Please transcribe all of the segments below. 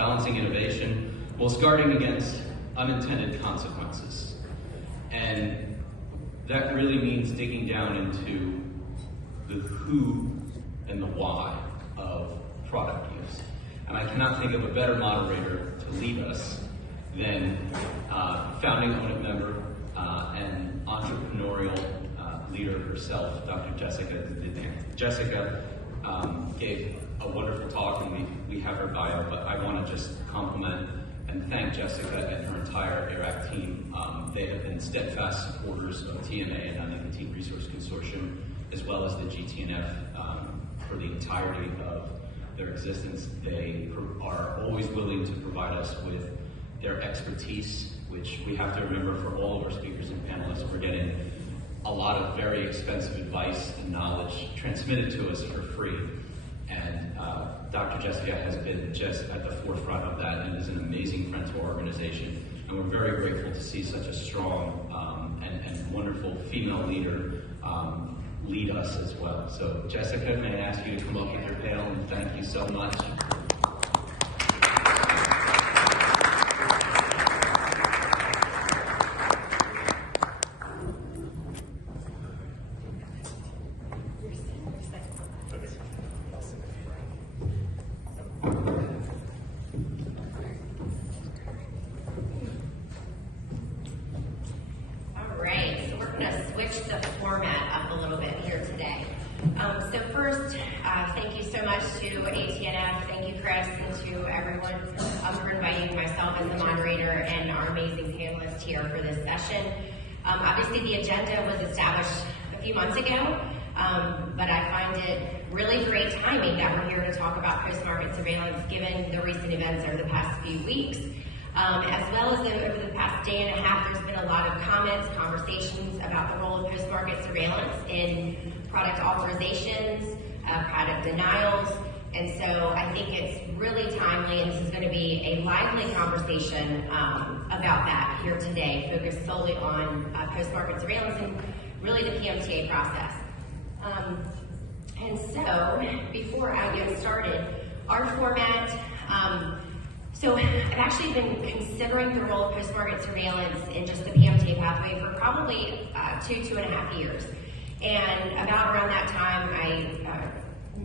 balancing innovation whilst guarding against unintended consequences. And that really means digging down into the who and the why of product use. And I cannot think of a better moderator to lead us than founding ONIT member and entrepreneurial leader herself, Dr. Jessica Didnick. Jessica gave a wonderful talk, and we have her bio, but I want to just compliment and thank Jessica and her entire AIRAC team. They have been steadfast supporters of TNA and Non-Nicotine Resource Consortium, as well as the GTNF for the entirety of their existence. They are always willing to provide us with their expertise, which we have to remember for all of our speakers and panelists. We're getting a lot of very expensive advice and knowledge transmitted to us for free. And Dr. Jessica has been just at the forefront of that and is an amazing friend to our organization. And we're very grateful to see such a strong and wonderful female leader lead us as well. So Jessica, may I ask you to come up with your panel, and thank you so much. Thank you so much to ATNF, thank you Chris, and to everyone for inviting myself as the moderator and our amazing panelists here for this session. Obviously the agenda was established a few months ago, but I find it really great timing that we're here to talk about post-market surveillance given the recent events over the past few weeks. As well as over the past day and a half, there's been a lot of comments, conversations about the role of post-market surveillance in product authorizations, product denials, and so I think it's really timely, and this is going to be a lively conversation about that here today, focused solely on post-market surveillance and really the PMTA process. And so, before I get started, our format, so I've actually been considering the role of post-market surveillance in just the PMTA pathway for probably 2.5 years. And about around that time,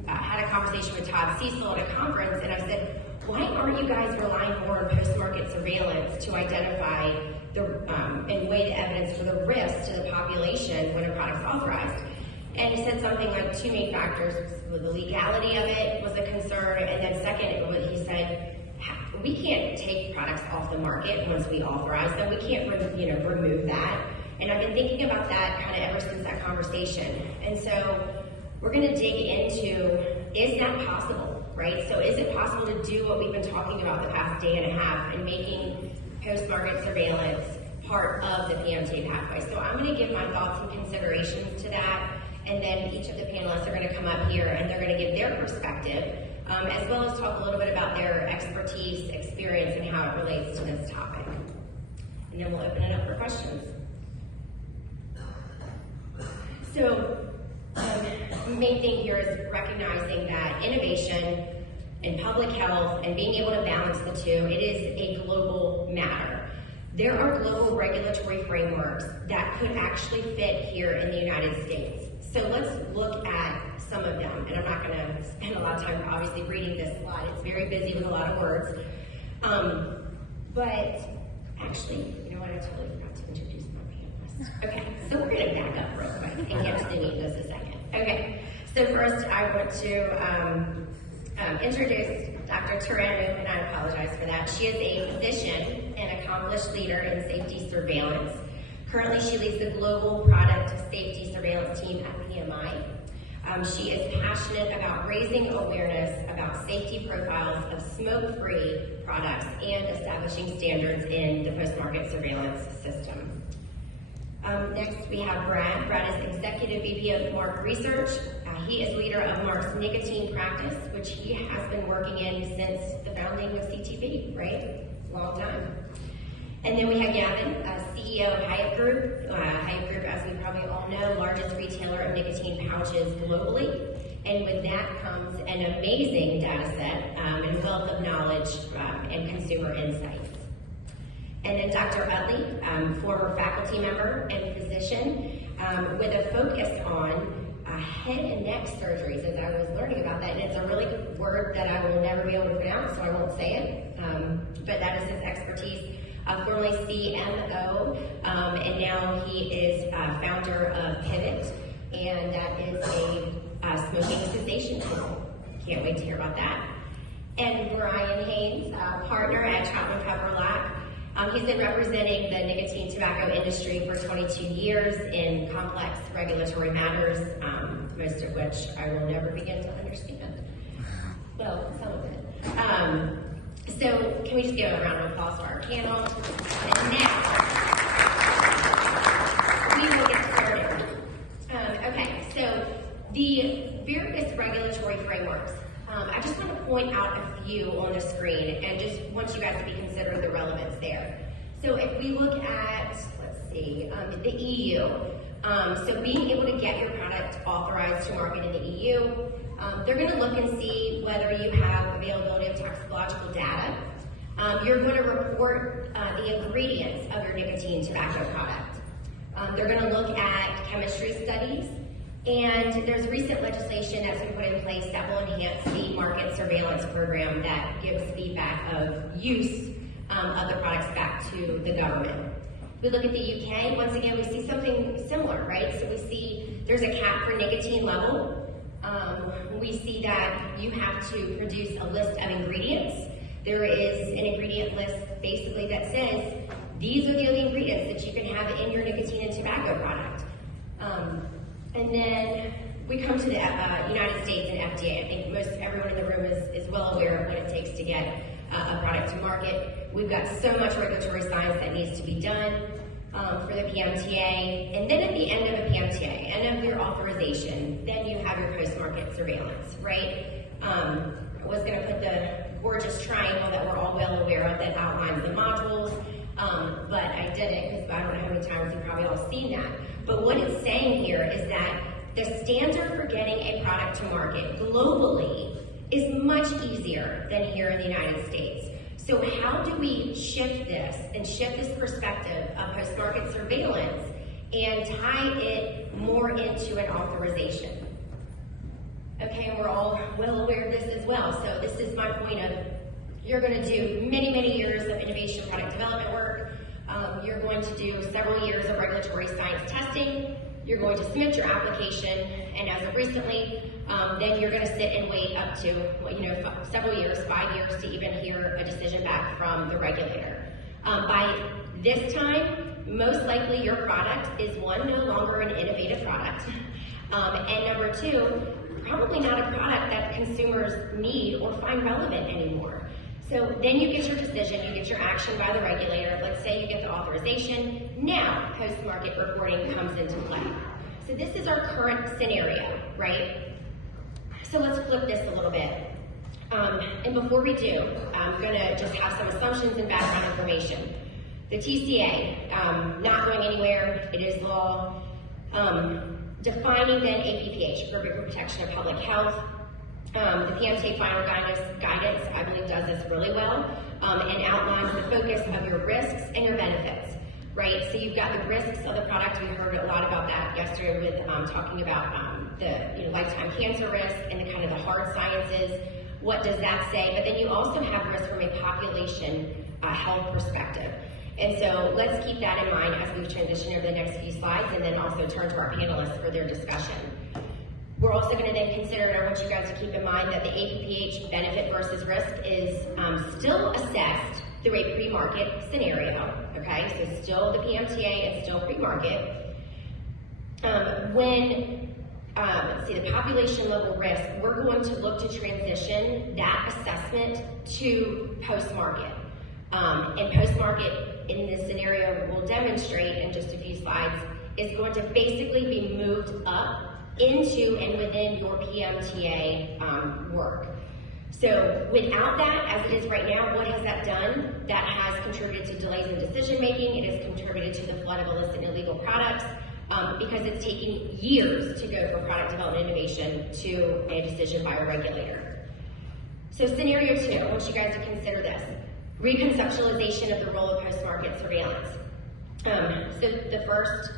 I had a conversation with Todd Cecil at a conference, and I said, why aren't you guys relying more on post-market surveillance to identify and weigh the evidence for the risk to the population when a product's authorized? And he said something like 2 main factors. The legality of it was a concern, and then second, he said, we can't take products off the market once we authorize them. We can't remove that. And I've been thinking about that kind of ever since that conversation. And so we're going to dig into, is that possible, right? So is it possible to do what we've been talking about the past day and a half and making post-market surveillance part of the PMTA pathway? So I'm going to give my thoughts and considerations to that, and then each of the panelists are going to come up here and they're going to give their perspective, as well as talk a little bit about their expertise, experience, and how it relates to this topic. And then we'll open it up for questions. So, the main thing here is recognizing that innovation and public health and being able to balance the two, it is a global matter. There are global regulatory frameworks that could actually fit here in the United States. So let's look at some of them, and I'm not going to spend a lot of time obviously reading this slide. It's very busy with a lot of words. But actually, you know what, I totally forgot to introduce my panelists. Okay, so we're going to back up real quick and get to the meat in just a second. Okay, so first I want to introduce Dr. Taranu, and I apologize for that. She is a physician and accomplished leader in safety surveillance. Currently, she leads the global product safety surveillance team at PMI. She is passionate about raising awareness about safety profiles of smoke-free products and establishing standards in the post-market surveillance system. Next, we have Brad. Brad is Executive VP of Mark Research. He is leader of Mark's nicotine practice, which he has been working in since the founding of CTP, right? Long time. And then we have Gavin, CEO of Hyatt Group. Hyatt Group, as we probably all know, largest retailer of nicotine pouches globally. And with that comes an amazing data set and wealth of knowledge and consumer insights. And then Dr. Utley, former faculty member and physician, with a focus on head and neck surgeries, as I was learning about that. And it's a really good word that I will never be able to pronounce, so I won't say it. But that is his expertise. Formerly CMO, and now he is founder of Pivot, and that is a smoking cessation tool. Can't wait to hear about that. And Brian Haynes, partner at Chapman Pepperlack. He's been representing the nicotine tobacco industry for 22 years in complex regulatory matters, most of which I will never begin to understand. Well, some of it. So can we just give a round of applause for our panel? And next, we will get started. Okay, so the various regulatory frameworks. I just want to point out a few on the screen and just want you guys to be considering the relevance there. So if we look at, let's see, the EU, so being able to get your product authorized to market in the EU, they're going to look and see whether you have availability of toxicological data. You're going to report the ingredients of your nicotine tobacco product. They're going to look at chemistry studies. And there's recent legislation that's been put in place that will enhance the market surveillance program that gives feedback of use of the products back to the government. If we look at the UK, once again, we see something similar, right? So we see there's a cap for nicotine level. We see that you have to produce a list of ingredients. There is an ingredient list basically that says, these are the only ingredients that you can have in your nicotine and tobacco product. And then we come to the United States and FDA. I think most everyone in the room is well aware of what it takes to get a product to market. We've got so much regulatory science that needs to be done for the PMTA. And then at the end of a PMTA, end of your authorization, then you have your post-market surveillance, right? I was going to put the gorgeous triangle that we're all well aware of that outlines the modules, but I didn't because I don't know how many times you've probably all seen that. But what it's saying here is that the standard for getting a product to market globally is much easier than here in the United States. So how do we shift this and shift this perspective of post-market surveillance and tie it more into an authorization? Okay, and we're all well aware of this as well. So this is my point of, you're going to do many, many years of innovation product development work. You're going to do several years of regulatory science testing. You're going to submit your application, and as of recently, then you're going to sit and wait up to several years, 5 years, to even hear a decision back from the regulator. By this time, most likely your product is one, no longer an innovative product, and number two, probably not a product that consumers need or find relevant anymore. So then you get your decision, you get your action by the regulator. Let's say you get the authorization. Now, post-market reporting comes into play. So this is our current scenario, right? So let's flip this a little bit. And before we do, I'm going to just have some assumptions and background information. The TCA, not going anywhere, it is law. Defining then APPH, Appropriate Protection of Public Health. The PMTA final guidance, I believe, does this really well and outlines the focus of your risks and your benefits, right? So you've got the risks of the product. We heard a lot about that yesterday with talking about the lifetime cancer risk and the kind of the hard sciences. What does that say? But then you also have risk from a population health perspective. And so let's keep that in mind as we transition over the next few slides and then also turn to our panelists for their discussion. We're also going to then consider, and I want you guys to keep in mind that the APPH benefit versus risk is still assessed through a pre-market scenario, okay? So still the PMTA, it's still pre-market. Let's see, the population level risk, we're going to look to transition that assessment to post-market. And post-market in this scenario we'll demonstrate in just a few slides is going to basically be moved up into and within your PMTA work. So without that, as it is right now, what has that done? That has contributed to delays in decision making. It has contributed to the flood of illicit and illegal products. because it's taking years to go from product development innovation to a decision by a regulator. So scenario 2, I want you guys to consider this. Reconceptualization of the role of post-market surveillance. So the first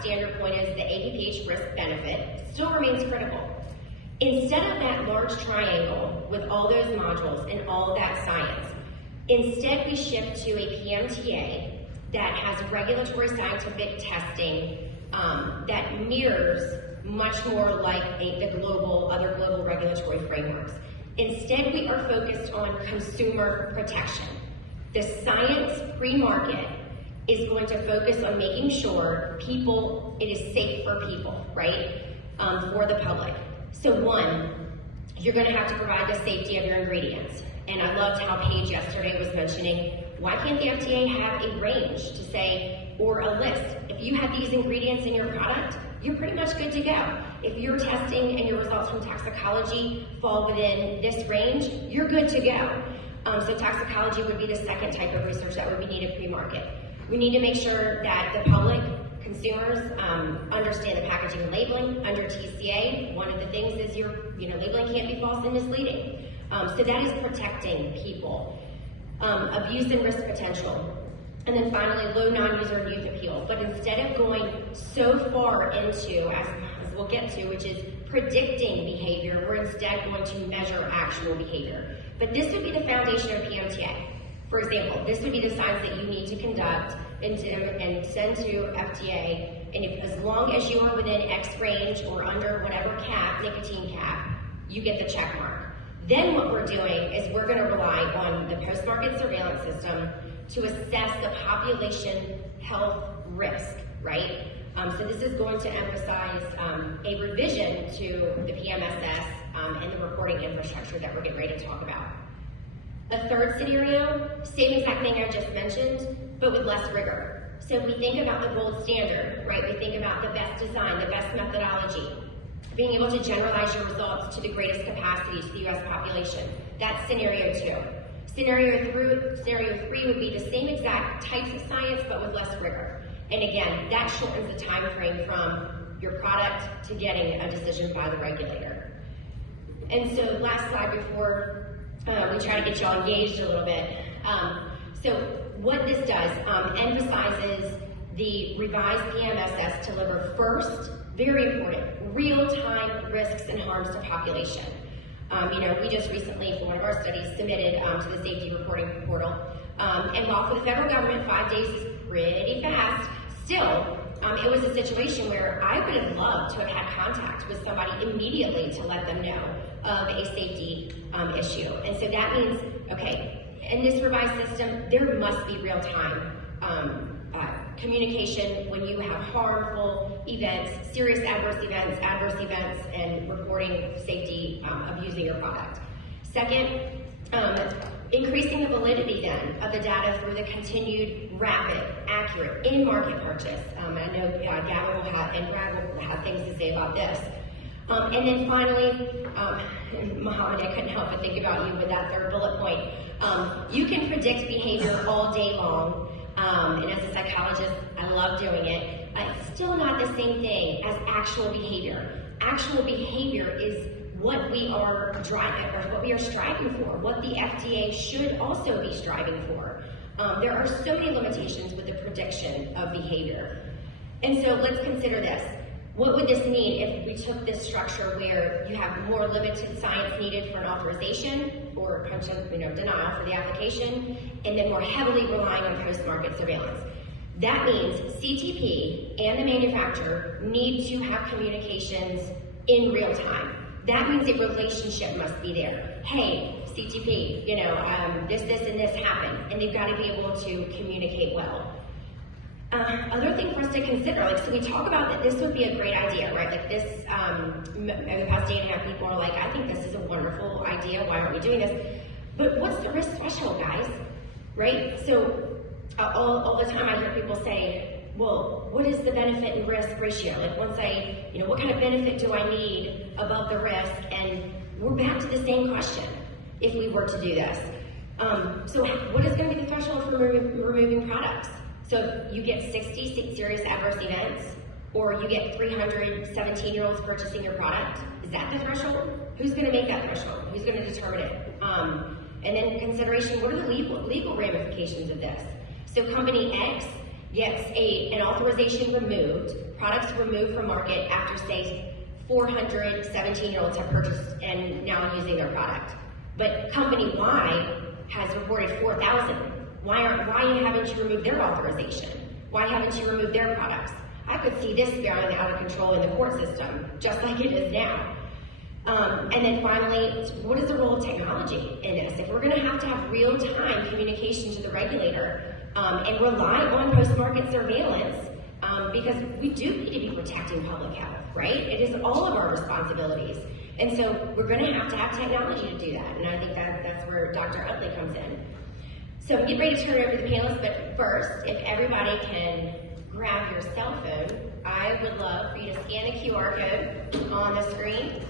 standard point is the APPH risk-benefit still remains critical. Instead of that large triangle with all those modules and all of that science, instead we shift to a PMTA that has regulatory scientific testing that mirrors much more like other global regulatory frameworks. Instead, we are focused on consumer protection. The science pre-market is going to focus on making sure it is safe for people, right? For the public. So one, you're going to have to provide the safety of your ingredients. And I loved how Paige yesterday was mentioning, why can't the FDA have a range to say, or a list? If you have these ingredients in your product, you're pretty much good to go. If your testing and your results from toxicology fall within this range, you're good to go. So toxicology would be the second type of research that would be needed pre-market. We need to make sure that the public, consumers, understand the packaging and labeling. Under TCA, one of the things is labeling can't be false and misleading. So that is protecting people. Abuse and risk potential. And then finally, low non-user and youth appeal. But instead of going so far into, as we'll get to, which is predicting behavior, we're instead going to measure actual behavior. But this would be the foundation of PMTA. For example, this would be the science that you need to conduct and send to FDA. And as long as you are within X range or under whatever cap, nicotine cap, you get the check mark. Then what we're doing is we're going to rely on the post-market surveillance system to assess the population health risk, right? So this is going to emphasize a revision to the PMSS and the reporting infrastructure that we're getting ready to talk about. A third scenario, same exact thing I just mentioned, but with less rigor. So we think about the gold standard, right? We think about the best design, the best methodology, being able to generalize your results to the greatest capacity to the US population. That's scenario 2. Scenario 3 would be the same exact types of science, but with less rigor. And again, that shortens the time frame from your product to getting a decision by the regulator. And so last slide before we try to get you all engaged a little bit. So what this does, emphasizes the revised PMSS to deliver first, very important, real-time risks and harms to population. We just recently, for one of our studies, submitted to the safety reporting portal. And while for the federal government, 5 days is pretty fast, still, it was a situation where I would have loved to have had contact with somebody immediately to let them know of a safety issue. And so that means, okay, in this revised system, there must be real-time communication when you have harmful events, serious adverse events, and reporting safety of using your product. Second, increasing the validity then of the data through the continued, rapid, accurate, in-market purchase. I know Gavin will have, and Brad will have things to say about this. And then finally, Mohammed, I couldn't help but think about you with that third bullet point. You can predict behavior all day long, and as a psychologist, I love doing it. It's still not the same thing as actual behavior. Actual behavior is what we are driving, or what we are striving for, what the FDA should also be striving for. There are so many limitations with the prediction of behavior. And so let's consider this. What would this mean if we took this structure where you have more limited science needed for an authorization or denial for the application, and then more heavily relying on post-market surveillance? That means CTP and the manufacturer need to have communications in real time. That means a relationship must be there. Hey, CTP, this, and this happened, and they've got to be able to communicate well. Other thing for us to consider, so we talk about that this would be a great idea, right? Like this, over the past day and a half, people are like, I think this is a wonderful idea, why aren't we doing this? But what's the risk threshold, guys? Right? So all the time I hear people say, well, what is the benefit and risk ratio? Like once what kind of benefit do I need above the risk? And we're back to the same question if we were to do this. So what is going to be the threshold for removing products? So you get 60 serious adverse events, or you get 300 17-year-olds purchasing your product, is that the threshold? Who's going to make that threshold? Who's going to determine it? And then consideration, what are the legal ramifications of this? So company X gets an authorization removed, products removed from market after, say, 400 17-year-olds have purchased and now using their product. But company Y has reported 4,000. Why haven't you removed their authorization? Why haven't you removed their products? I could see this spiraling out of control in the court system, just like it is now. And then finally, what is the role of technology in this? If we're going to have real-time communication to the regulator and rely on post-market surveillance, because we do need to be protecting public health, right? It is all of our responsibilities. And so we're going to have technology to do that. And I think that's where Dr. Utley comes in. So get ready to turn it over to the panelists, but first, if everybody can grab your cell phone, I would love for you to scan the QR code on the screen.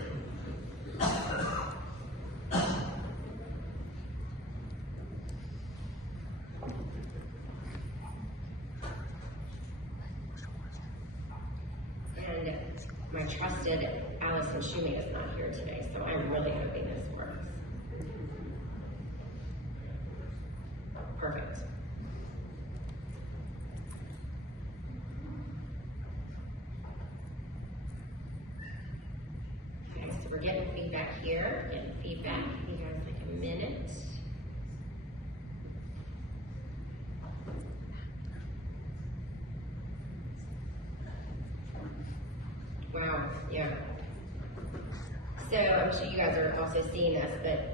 And my trusted Allison Shoemate is not here today, so I'm really hoping this works. Perfect. Okay, so we're getting feedback here. Getting feedback. You guys like a minute. Wow, yeah. So I'm sure you guys are also seeing this, but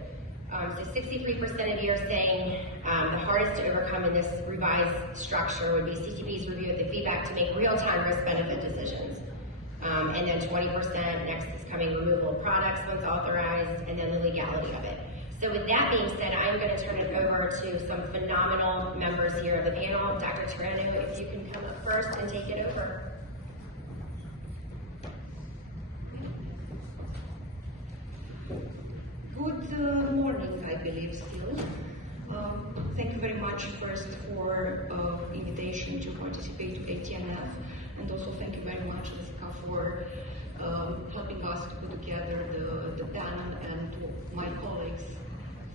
so 63% of you are saying the hardest to overcome in this revised structure would be CCP's review of the feedback to make real-time risk-benefit decisions. And then 20% next is coming removal of products once authorized, and then the legality of it. So with that being said, I'm going to turn it over to some phenomenal members here of the panel. Dr. Tirano, if you can come up first and take it over. Good morning, I believe still. Thank you very much first for invitation to participate in ATNF, and also thank you very much, Jessica, for helping us to put together the panel, and to my colleagues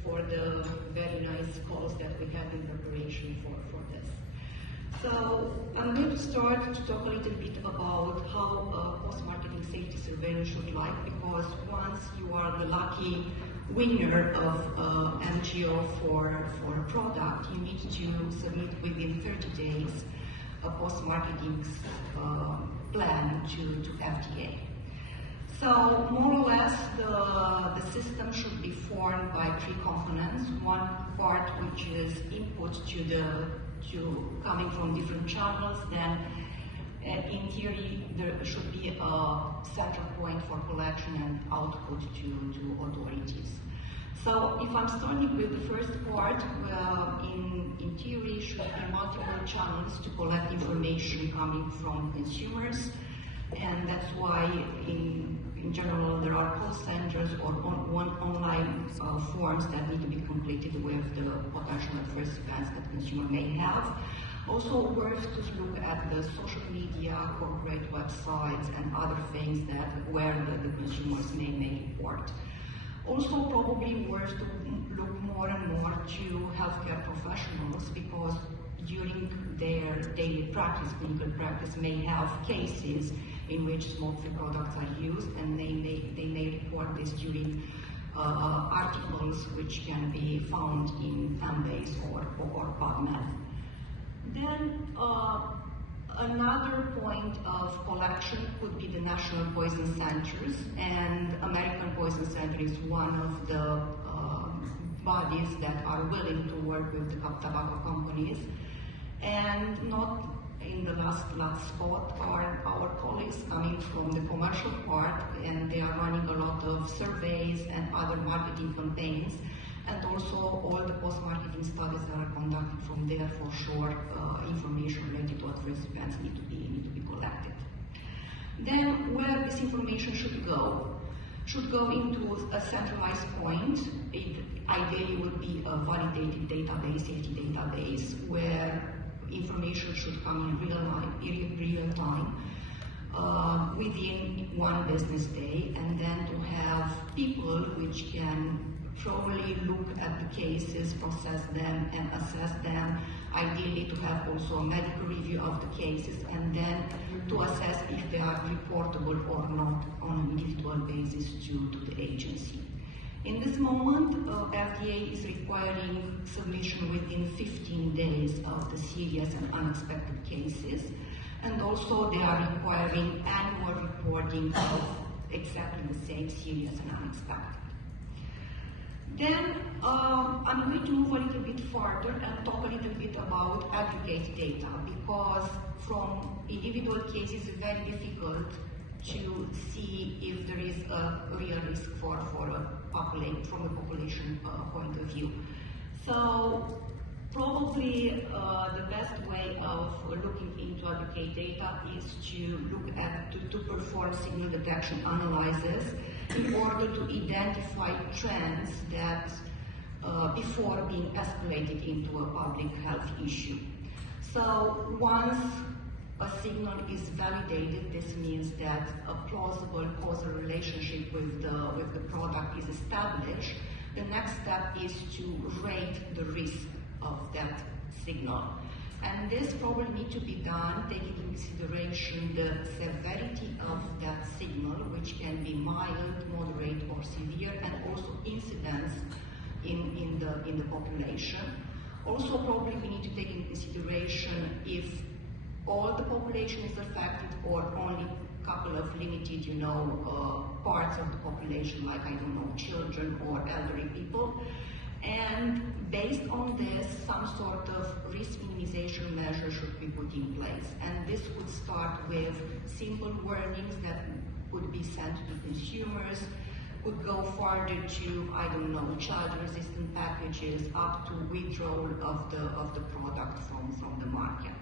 for the very nice calls that we had in preparation for this. So I'm going to start to talk a little bit about how post-marketing safety surveillance should look like, because once you are the lucky winner of MGO for a product, you need to submit within 30 days a post-marketing plan to FDA. So more or less, the system should be formed by three components. One part which is input coming from different channels. Then, in theory, there should be a central point for collection and output to authorities. So if I'm starting with the first part, in theory, should be multiple channels to collect information coming from consumers, and that's why in general there are call centers or online forms that need to be completed with the potential adverse events that consumer may have. Also worth to look at the social media, corporate websites, and other things where the consumers may report. Also probably worth to look more and more to healthcare professionals, because during their daily practice, clinical practice, may have cases in which smoke-free products are used, and they may report this during articles which can be found in Fanbase or PubMed. Then another point of collection could be the national poison centers, and American Poison Center is one of the bodies that are willing to work with the tobacco companies. And not in the last spot are our colleagues coming from the commercial part, and they are running a lot of surveys and other marketing campaigns, and also all the post-marketing studies that are conducted from there. For sure, information related to adverse events need to be collected. Then, where this information should go into a centralized point. It ideally would be a validated database, safety database, where information should come in real time. within one business day, and then to have people which can thoroughly look at the cases, process them, and assess them, ideally to have also a medical review of the cases, and then to assess if they are reportable or not on an individual basis to the agency. In this moment, FDA is requiring submission within 15 days of the serious and unexpected cases, and also they are requiring annual reporting of exactly the same serious and unexpected. Then I'm going to move a little bit further and talk a little bit about aggregate data, because from individual cases it's very difficult to see if there is a real risk from a population point of view. So probably the best way of looking into aggregate data is to look at, to perform signal detection analysis in order to identify trends that before being escalated into a public health issue. So once a signal is validated, this means that a plausible causal relationship with the product is established. The next step is to rate the risk of that signal. And this probably needs to be done taking into consideration the severity of that signal, which can be mild, moderate, or severe, and also incidence in the population. Also, probably we need to take into consideration if all the population is affected or only a couple of limited, parts of the population, like, I don't know, children or elderly people. And based on this, some sort of risk minimization measure should be put in place. And this would start with simple warnings that could be sent to consumers, could go further to, I don't know, child-resistant packages, up to withdrawal of the product from the market.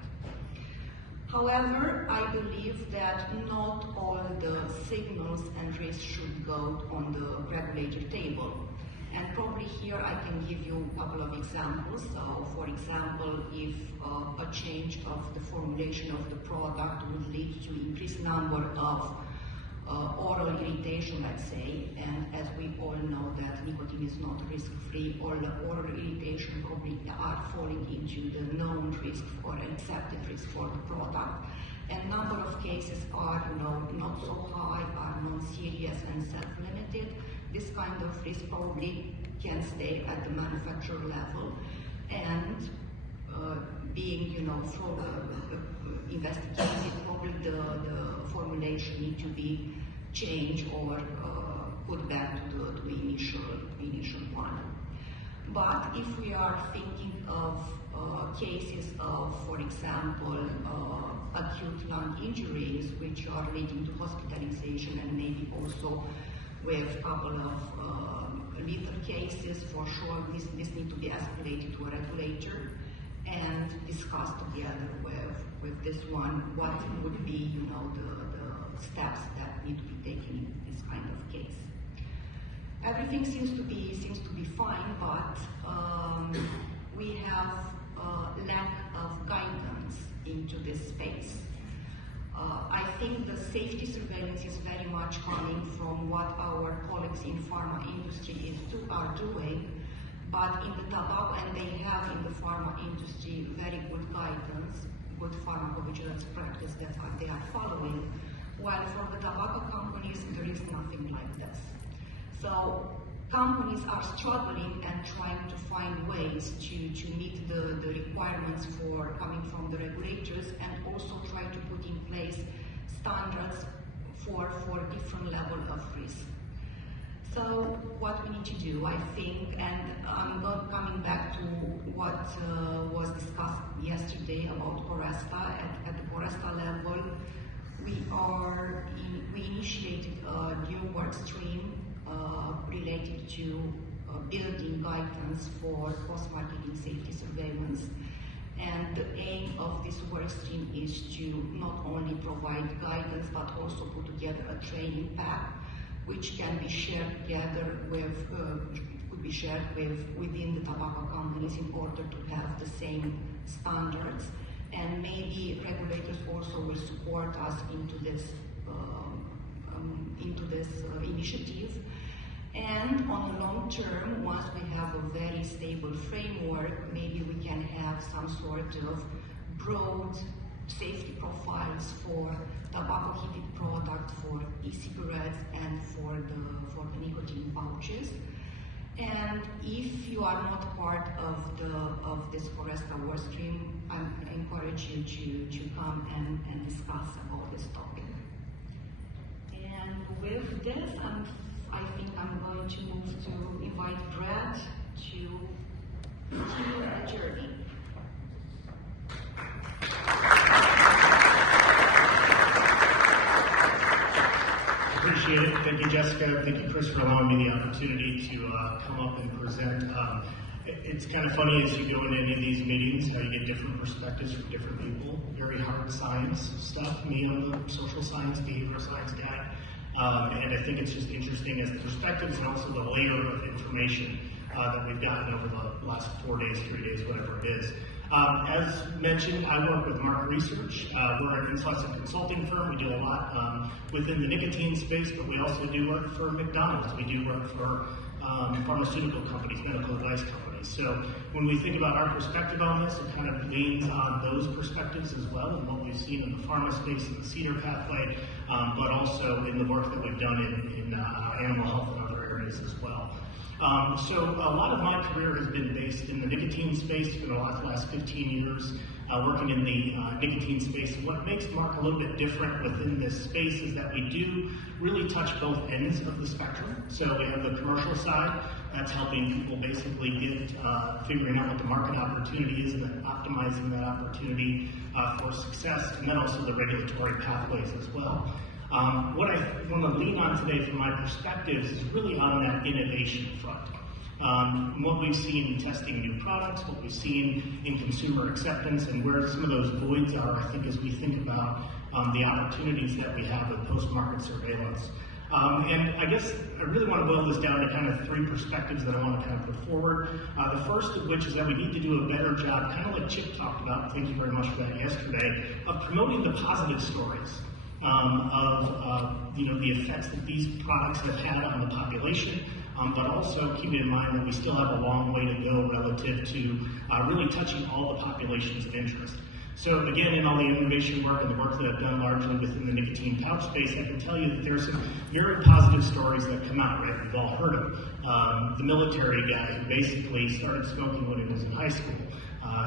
However, I believe that not all the signals and risks should go on the regulator table. And probably here I can give you a couple of examples. So, for example, if a change of the formulation of the product would lead to increased number of oral irritation, let's say, and as we all know that nicotine is not risk-free, all the oral irritation probably are falling into the known risk or accepted risk for the product. And number of cases are, not so high, are non-serious and self-limited. This kind of risk probably can stay at the manufacturer level, and being, investigated, probably the formulation need to be changed or put back to the initial one. But if we are thinking of cases of, for example, acute lung injuries, which are leading to hospitalization, and maybe also with a couple of lethal cases, for sure this need to be escalated to a regulator and discussed together with this one what would be, the steps that need to be taken in this kind of case. Everything seems to be fine, but we have lack of guidance into this space. I think the safety surveillance is very much coming from what our colleagues in pharma industry are doing, but in the tobacco, and they have in the pharma industry very good guidance, good pharmacovigilance practice that they are following, while for the tobacco companies there is nothing like this. So companies are struggling and trying to find ways to meet the requirements for coming from the regulators, and also try to put in place standards for different level of risk. So what we need to do, I think, and I'm coming back to what was discussed yesterday about Foresta. At the Foresta level, we initiated a new work stream related to building guidance for post-marketing safety surveillance. And the aim of this work stream is to not only provide guidance, but also put together a training pack, which can be shared together within the tobacco companies in order to have the same standards, and maybe regulators also will support us into this initiative. And on the long term, once we have a very stable framework, maybe we can have some sort of broad safety profiles for tobacco-heated products, for e-cigarettes, and for the nicotine pouches. And if you are not part of this Foresta work stream, I encourage you to come and discuss about this topic. And with this, I think I'm going to move to invite Brad to continue the journey. Appreciate it. Thank you, Jessica. Thank you, Chris, for allowing me the opportunity to come up and present. It's kind of funny as you go into any of these meetings, how you get different perspectives from different people. Very hard science stuff. Me, I'm a social science, behavioral science guy. And I think it's just interesting as the perspectives and also the layer of information that we've gotten over the last 4 days, 3 days, whatever it is. As mentioned, I work with Mark Research. We're an insourcing consulting firm. We do a lot within the nicotine space, but we also do work for McDonald's. We do work for pharmaceutical companies, medical device companies. So when we think about our perspective on this, it kind of leans on those perspectives as well, and what we've seen in the pharma space and the CEDAR pathway, but also in the work that we've done in animal health and other areas as well. So a lot of my career has been based in the nicotine space for the last 15 years, working in the nicotine space. And what makes Mark a little bit different within this space is that we do really touch both ends of the spectrum. So we have the commercial side, that's helping people basically get figuring out what the market opportunity is and then optimizing that opportunity for success, and then also the regulatory pathways as well. What I want to lean on today from my perspectives is really on that innovation front. What we've seen in testing new products, what we've seen in consumer acceptance, and where some of those voids are, I think, as we think about the opportunities that we have with post-market surveillance. And I guess I really want to boil this down to kind of 3 perspectives that I want to kind of put forward. The first of which is that we need to do a better job, kind of like Chip talked about, thank you very much for that yesterday, of promoting the positive stories. Of the effects that these products have had on the population, but also keeping in mind that we still have a long way to go relative to really touching all the populations of interest. So again, in all the innovation work and the work that I've done largely within the nicotine pouch space, I can tell you that there's some very positive stories that come out, right? We've all heard of the military guy who basically started smoking when he was in high school.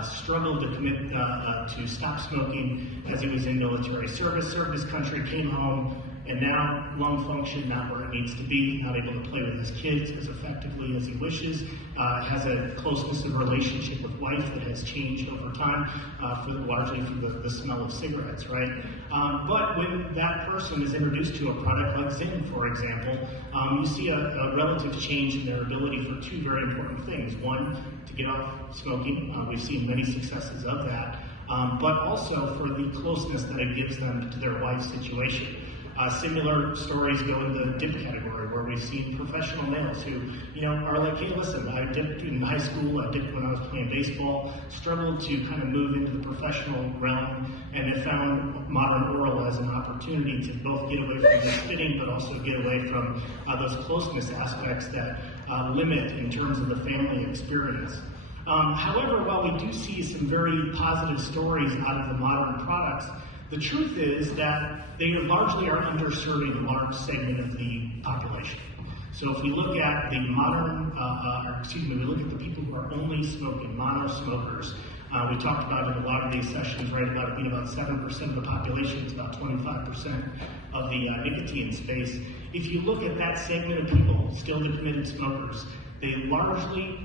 Struggled to commit to stop smoking as he was in military service, served his country, came home, and now lung function not where it needs to be, not able to play with his kids as effectively as he wishes, has a closeness of relationship with wife that has changed over time, largely through the smell of cigarettes, right? But when that person is introduced to a product like Zyn, for example, you see a relative change in their ability for 2 very important things. One, to get off smoking. We've seen many successes of that, but also for the closeness that it gives them to their wife's situation. Similar stories go in the dip category, where we've seen professional males who, are like, hey, listen, I dipped in high school, I dipped when I was playing baseball, struggled to kind of move into the professional realm, and have found modern oral as an opportunity to both get away from the spitting, but also get away from those closeness aspects that limit in terms of the family experience. However, while we do see some very positive stories out of the modern products, the truth is that they largely are underserving a large segment of the population. So if we look at the we look at the people who are only smoking, mono-smokers, we talked about in a lot of these sessions, right, about it being about 7% of the population, it's about 25% of the nicotine space. If you look at that segment of people, still the committed smokers, they largely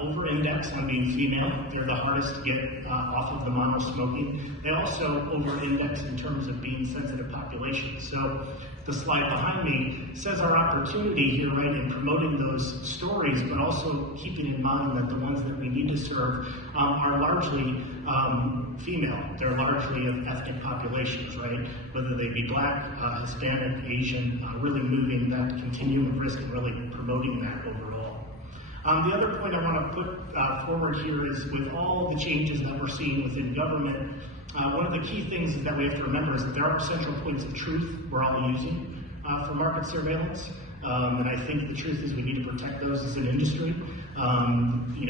over-index on being female. They're the hardest to get off of the mono-smoking. They also over-index in terms of being sensitive populations. So the slide behind me says our opportunity here, right, in promoting those stories, but also keeping in mind that the ones that we need to serve are largely female. They're largely of ethnic populations, right? Whether they be Black, Hispanic, Asian, really moving that continuum of risk and really promoting that overall. The other point I want to put forward here is with all the changes that we're seeing within government, one of the key things that we have to remember is that there are central points of truth we're all using for market surveillance. And I think the truth is we need to protect those as an industry.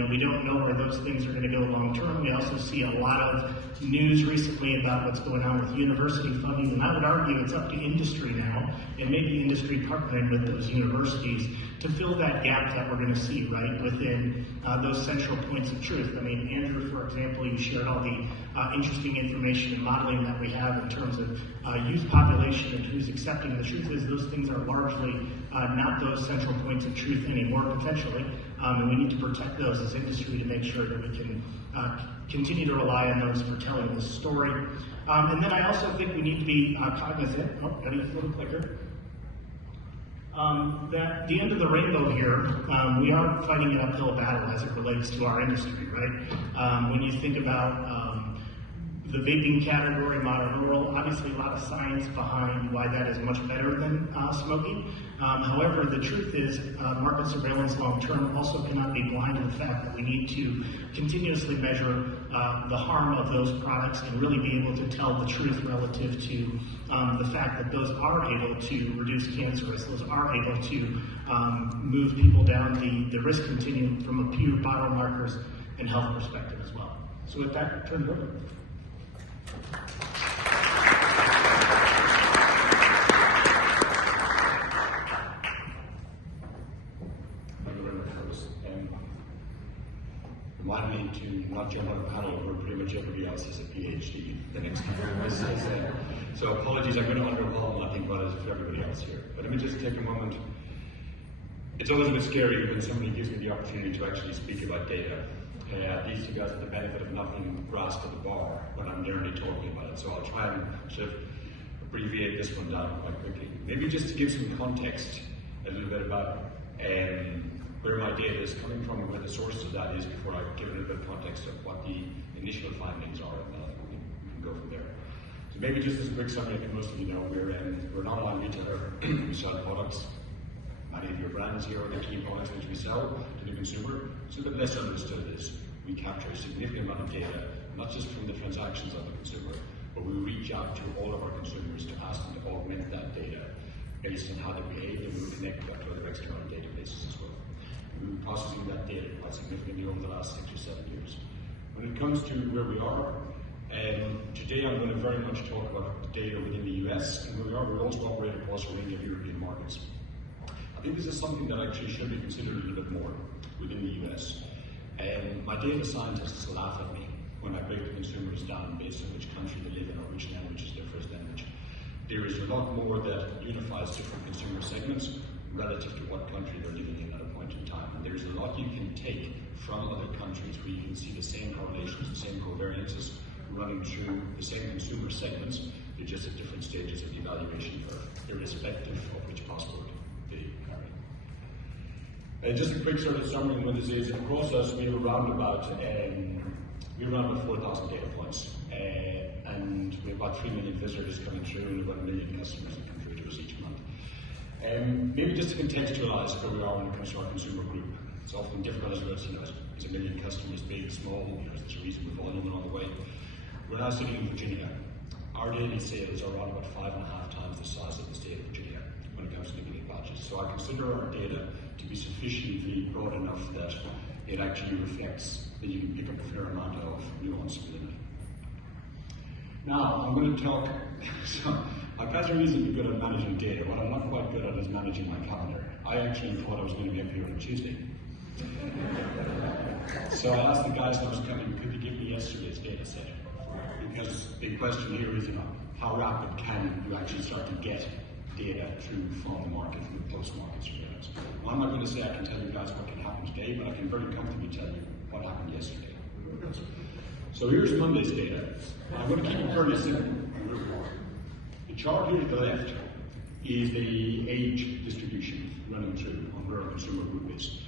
We don't know where those things are going to go long term. We also see a lot of news recently about what's going on with university funding, and I would argue it's up to industry now, and maybe industry partnering with those universities to fill that gap that we're going to see, right, within those central points of truth. I mean, Andrew, for example, you shared all the interesting information and modeling that we have in terms of youth population and who's accepting. The truth is those things are largely not those central points of truth anymore, potentially, and we need to protect those as industry to make sure that we can continue to rely on those for telling this story. And then I also think we need to be cognizant, got a little clicker, that the end of the rainbow here, we are fighting an uphill battle as it relates to our industry, right? When you think about the vaping category, modern oral, obviously a lot of science behind why that is much better than smoking. However, the truth is market surveillance long term also cannot be blind to the fact that we need to continuously measure the harm of those products and really be able to tell the truth relative to the fact that those are able to reduce cancer risk, those are able to move people down the risk continuum from a pure biomarkers and health perspective as well. So with that, turn it over. Remind me to not jump on a panel where pretty much everybody else has a PhD the next time. So apologies, I'm going to underwhelm, I think, what is for everybody else here. But let me just take a moment. It's always a bit scary when somebody gives me the opportunity to actually speak about data. At least you guys have the benefit of nothing grasp at the bar when I'm nearly talking about it. So I'll try and sort of abbreviate this one down quite quickly. Maybe just to give some context a little bit about where my data is coming from and where the source of that is before I give a little bit of context of what the initial findings are, and then I think we can go from there. So maybe just as a quick summary, I think most of you know we're an online retailer. We sell products. Many of your brands here are the key products which we sell to the consumer. So the less understood is we capture a significant amount of data, not just from the transactions of the consumer, but we reach out to all of our consumers to ask them to augment that data based on how they behave, and we connect that to other external databases as well. We've been processing that data quite significantly over the last 6 or 7 years. When it comes to where we are, today I'm going to very much talk about the data within the US, and where we are, we also operate across a range of European markets. I think this is something that actually should be considered a little bit more within the US. My data scientists laugh at me when I break the consumers down based on which country they live in or which language is their first language. There is a lot more that unifies different consumer segments relative to what country they're living in at a point in time. And there's a lot you can take from other countries where you can see the same correlations, the same covariances running through the same consumer segments. They're just at different stages of the evaluation curve, irrespective of which passport they carry. Just a quick sort of summary of what this is. Across us, we were around about 4,000 data points, and we have about 3 million visitors coming through, and about 1 million customers that come through to us each month. Maybe just to contextualize where we are when it comes to our consumer group. It's often difficult as well, is 1 million customers, big, small, there's a reasonable volume along the way. We're now sitting in Virginia. Our daily sales are around about 5.5 times the size of the state of Virginia when it comes to limited batches. So I consider our data to be sufficiently broad enough that it actually reflects that you can pick up a fair amount of nuance within it. Now, I'm going to talk, so my guys are reasonably good at managing data. What I'm not quite good at is managing my calendar. I actually thought I was going to be up here on Tuesday. So I asked the guys that was coming, could you give me yesterday's data set? Because the question here is, how rapid can you actually start to get data through from the market, from the post-market surveillance? Well, I'm not going to say I can tell you guys what can happen today, but I can very comfortably tell you what happened yesterday. So here's Monday's data. I'm going to keep it fairly simple. The chart here to the left is the age distribution running through on where our consumer group is.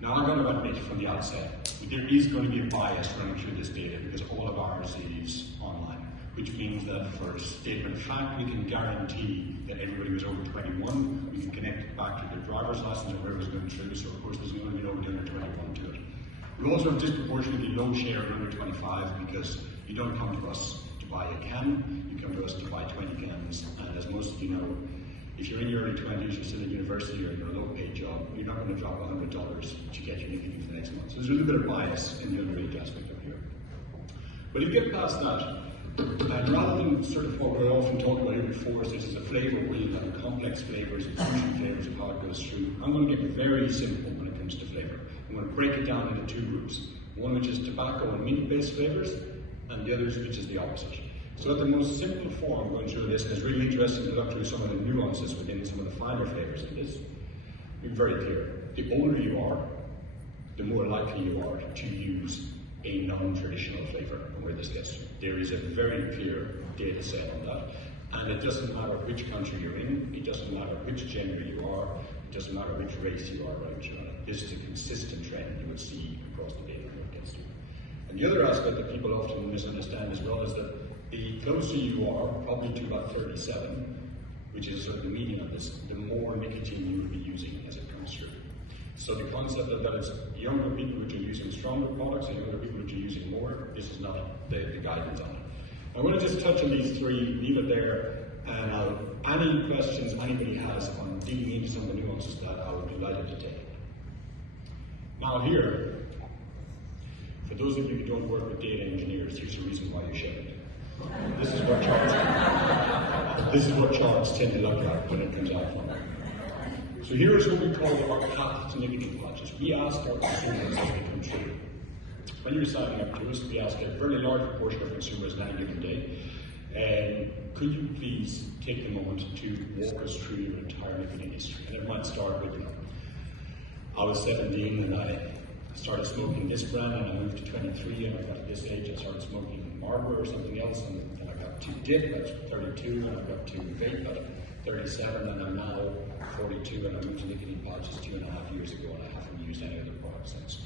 Now, I'm going to admit from the outset that there is going to be a bias running through this data because all of ours is online, which means that for a statement of fact, we can guarantee that everybody who's over 21, we can connect it back to their driver's license or wherever it's going through. So, of course, there's nobody over 21 We also have disproportionately low share of under 25 because you don't come to us to buy a can, you come to us to buy 20 cans. And as most of you know, if you're in your early 20s, you're still at university or in a low-paid job, you're not going to drop $100 to get your nicotine for the next month. So there's a little bit of bias in the underage aspect of here. But if you get past that, and rather than sort of what we're often talking about here before, such as a flavour where you have complex flavours and fusion flavours of how it goes through, I'm going to get very simple when it comes to flavour. I'm going to break it down into two groups. One which is tobacco and meat-based flavours, and the others which is the opposite. So at the most simple form, going through this, and it's really interesting to look through some of the nuances within some of the finer flavours in this. Be very clear. The older you are, the more likely you are to use a non-traditional flavour, and where this gets to. There is a very clear data set on that, and it doesn't matter which country you're in, it doesn't matter which gender you are, it doesn't matter which race you are, right? This is a consistent trend you will see across the data where it gets to. And the other aspect that people often misunderstand as well is that the closer you are, probably to about 37, which is sort of the meaning of this, the more nicotine you will be using as it comes through. So the concept that it's younger people which are using stronger products and younger people which are using more, this is not the guidance on it. I want to just touch on these three, leave it there, and any questions anybody has on digging into some of the nuances that I would be delighted to take. Now here, for those of you who don't work with data engineers, here's the reason why you shouldn't. This is what charts tend to look like when it comes out from them. So here is what we call our path to nicotine pouches. We ask our consumers as they come through. When you're signing up to us, we ask a very large proportion of consumers on any given day, could you please take the moment to walk us through your entire nicotine history? And it might start with, I was 17 and I started smoking this brand, and I moved to 23, and I got to this age, I started smoking Marlboro or something else, and I got to dip at 32, and I got to vape at 37, and I'm now 42, and I moved to nicotine pouches 2.5 years ago, and I haven't used any other product since.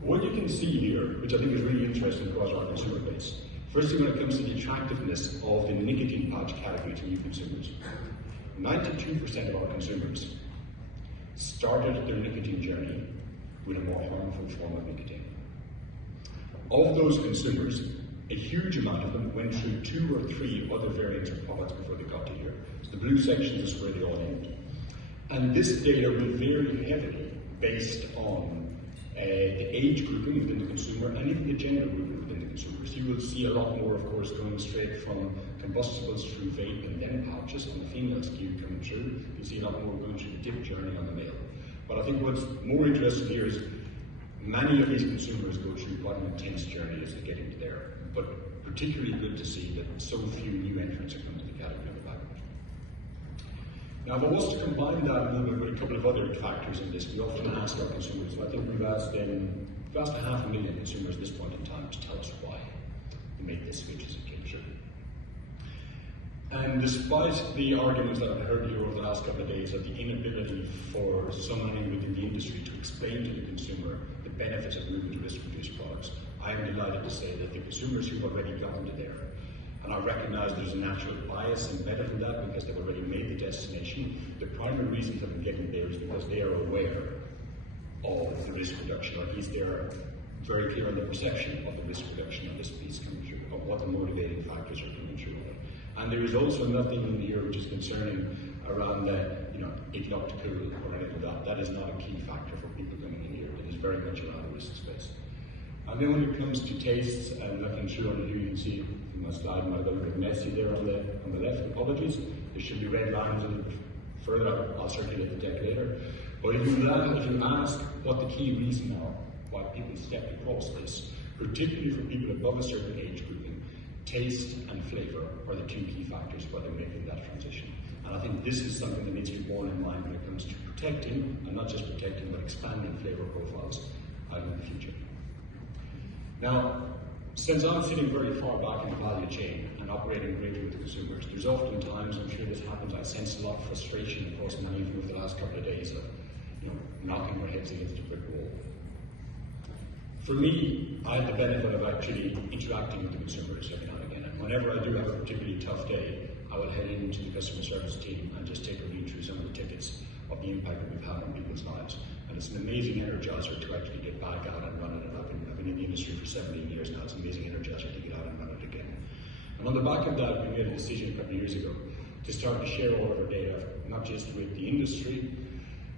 What you can see here, which I think is really interesting across our consumer base, firstly when it comes to the attractiveness of the nicotine pouch category to new consumers, 92% of our consumers started their nicotine journey with a more harmful form of nicotine. Of those consumers, a huge amount of them went through 2 or 3 other variants of products before they got to here. So the blue section is where they all end. And this data will vary heavily based on the age grouping within the consumer and even the gender grouping within the consumer. So you will see a lot more, of course, going straight from combustibles through vape and then pouches on the female skew coming through. You'll see a lot more going through the dip journey on the male. But I think what's more interesting here is many of these consumers go through quite an intense journey as they get into there. But particularly good to see that so few new entrants are coming to the category in the background. Now, if I was to combine that a little bit with a couple of other factors in this, we often ask our consumers, so I think we've asked 500,000 consumers at this point in time to tell us why they made this switch as it came through. And despite the arguments that I've heard here over the last couple of days of the inability for someone within the industry to explain to the consumer the benefits of moving to risk-reduced products, I am delighted to say that the consumers who've already gone to there, and I recognize there's a natural bias embedded in that because they've already made the destination, the primary reason for them getting there is because they are aware of the risk reduction, or at least they're very clear on the perception of the risk reduction of this piece coming through, of what the motivating factors are coming through. And there is also nothing in here which is concerning around it looked cool or anything like that. That is not a key factor for people coming in here. It is very much around the risk space. And then when it comes to tastes and looking through on here, you can see from my slide, might have got a bit messy there on the left. Apologies. There should be red lines and further. I'll circulate the deck later. But if you ask what the key reason are why people stepped across this, particularly for people above a certain age grouping, taste and flavour are the 2 key factors why they're making that transition. And I think this is something that needs to be borne in mind when it comes to protecting, and not just protecting, but expanding flavour profiles out in the future. Now, since I'm sitting very far back in the value chain and operating greatly with consumers, there's often times, I'm sure this happens, I sense a lot of frustration across many of you over the last couple of days of knocking our heads against a brick wall. For me, I have the benefit of actually interacting with the consumers every now and again. And whenever I do have a particularly tough day, I will head into the customer service team and just take a read through some of the tickets of the impact that we've had on people's lives. And it's an amazing energizer to actually get back out and run it. And I've been in the industry for 17 years now. It's an amazing energizer to get out and run it again. And on the back of that, we made a decision a couple of years ago to start to share all of our data, not just with the industry,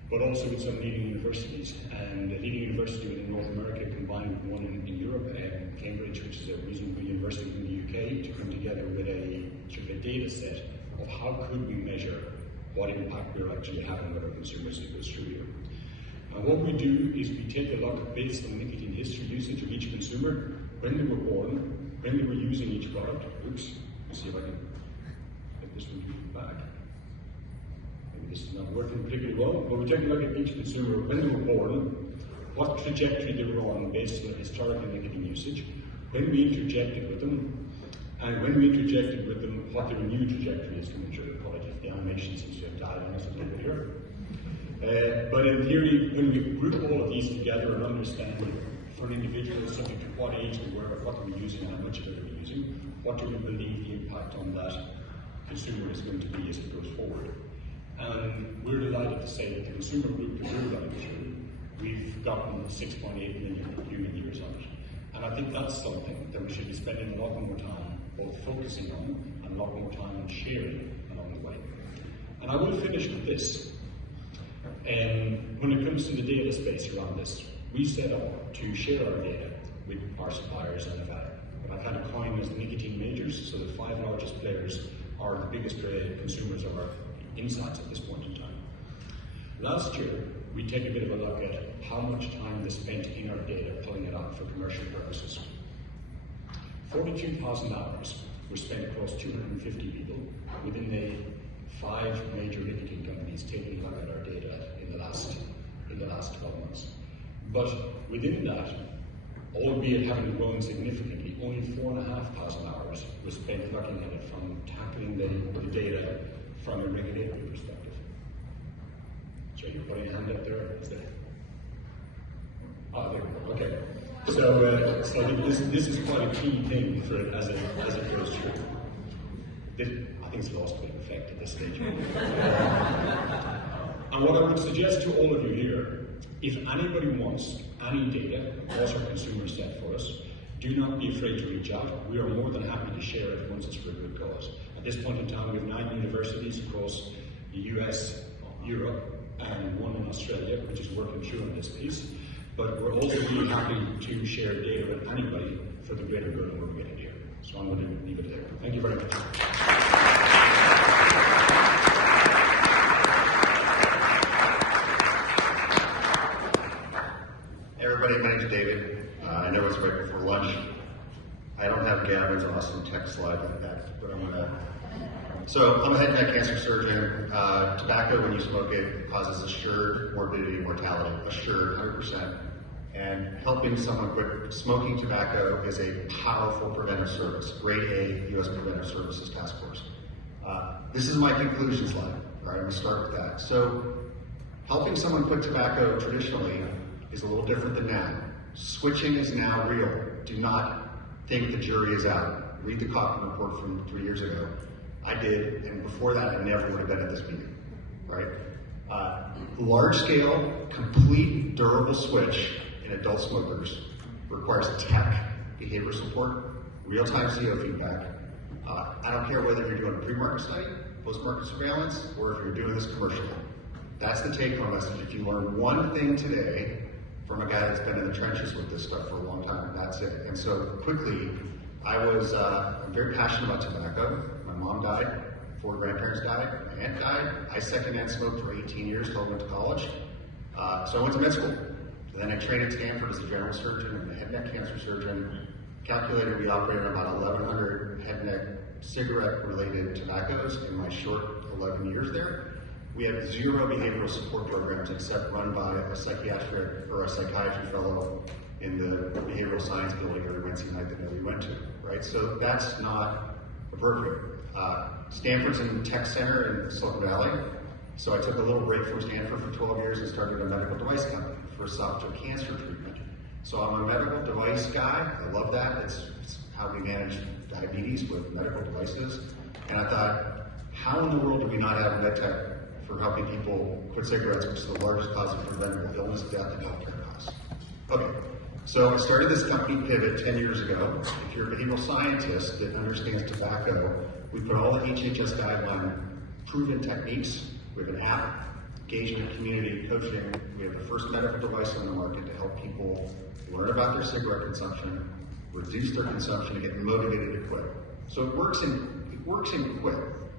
but also with some leading universities. And a leading university within North America combined with one in Europe, Cambridge, which is a reasonable university in the UK, to come together with a sort of a data set of how could we measure what impact we're actually having with our consumers as it goes through here. And what we do is we take a look based on nicotine history usage of each consumer, when they were born, when they were using each product. Oops, let's see if I can get this one back. Maybe this is not working particularly well, but we take a look at each consumer when they were born, what trajectory they were on based on historical nicotine usage, when we interjected with them, and when we interjected with them, what their new trajectory is coming through. Apologies, the animation seems to have died on us a little bit here. But in theory, when we group all of these together and understand for an individual subject to what age they were, what they were using, and how much of it they were using, what do we believe the impact on that consumer is going to be as it goes forward. And we're delighted to say that the consumer group that we're running through, we've gotten 6.8 million human years on it. And I think that's something that we should be spending a lot more time both focusing on and a lot more time on sharing along the way. And I will finish with this. When it comes to the data space around this, we set up to share our data with our suppliers and what I kind of coin as the nicotine majors, so the 5 largest players are the biggest consumers of our insights at this point in time. Last year, we take a bit of a look at how much time they spent in our data pulling it up for commercial purposes. 42,000 hours were spent across 250 people within the 5 major nicotine companies taking a look at our data in the last 12 months. But within that, albeit having grown significantly, only 4,500 hours was spent looking at it from tackling the data from a regulatory perspective. So you're putting a hand up there? Oh, there we go. Okay. So I think this is quite a key thing for it as it goes through. I think it's lost a bit of effect at this stage. And what I would suggest to all of you here, if anybody wants any data across our consumer set for us, do not be afraid to reach out. We are more than happy to share it once it's for a good cause. At this point in time, we have 9 universities across the US, Europe, and 1 in Australia, which is working through on this piece. But we're also really happy to share data with anybody for the greater good of what we're getting here. So I'm going to leave it there. Thank you very much. Hey everybody, my name's David. I know it's right before lunch. I don't have Gavin's awesome tech slide like that, but I'm gonna. So I'm a head and neck cancer surgeon. Tobacco, when you smoke it, causes assured morbidity and mortality, assured 100%. And helping someone quit smoking tobacco is a powerful preventive service, grade A U.S. Preventive Services Task Force. This is my conclusion slide. All right, I'm going to start with that. So helping someone quit tobacco traditionally is a little different than now. Switching is now real. Do not think the jury is out. Read the Cochrane report from 3 years ago. I did, and before that, I never would have been at this meeting, right? Large-scale, complete, durable switch in adult smokers requires tech, behavior support, real-time CO feedback. I don't care whether you're doing a pre-market study, post-market surveillance, or if you're doing this commercially. That's the take-home message. If you learn one thing today from a guy that's been in the trenches with this stuff for a long time, that's it. And so quickly, I'm very passionate about tobacco. My mom died, 4 grandparents died, my aunt died. I second-hand smoked for 18 years till I went to college. So I went to med school. Then I trained at Stanford as a general surgeon and a head and neck cancer surgeon. Calculated we operated on about 1,100 head and neck cigarette-related tobaccos in my short 11 years there. We had 0 behavioral support programs except run by a psychiatric or a psychiatry fellow in the behavioral science building every Wednesday night that we went to, right? So that's not appropriate. Stanford's in Tech Center in Silicon Valley. So I took a little break from Stanford for 12 years and started a medical device company for esophageal cancer treatment. So I'm a medical device guy. I love that. It's how we manage diabetes with medical devices. And I thought, how in the world do we not have med tech for helping people quit cigarettes, which is the largest cause of preventable illness, death, and healthcare costs. Okay, so I started this company Pivot 10 years ago. If you're a behavioral scientist that understands tobacco, we put all the HHS guideline proven techniques. We have an app, engagement, community, coaching. We have the first medical device on the market to help people learn about their cigarette consumption, reduce their consumption, and get motivated to quit. So it works in quit.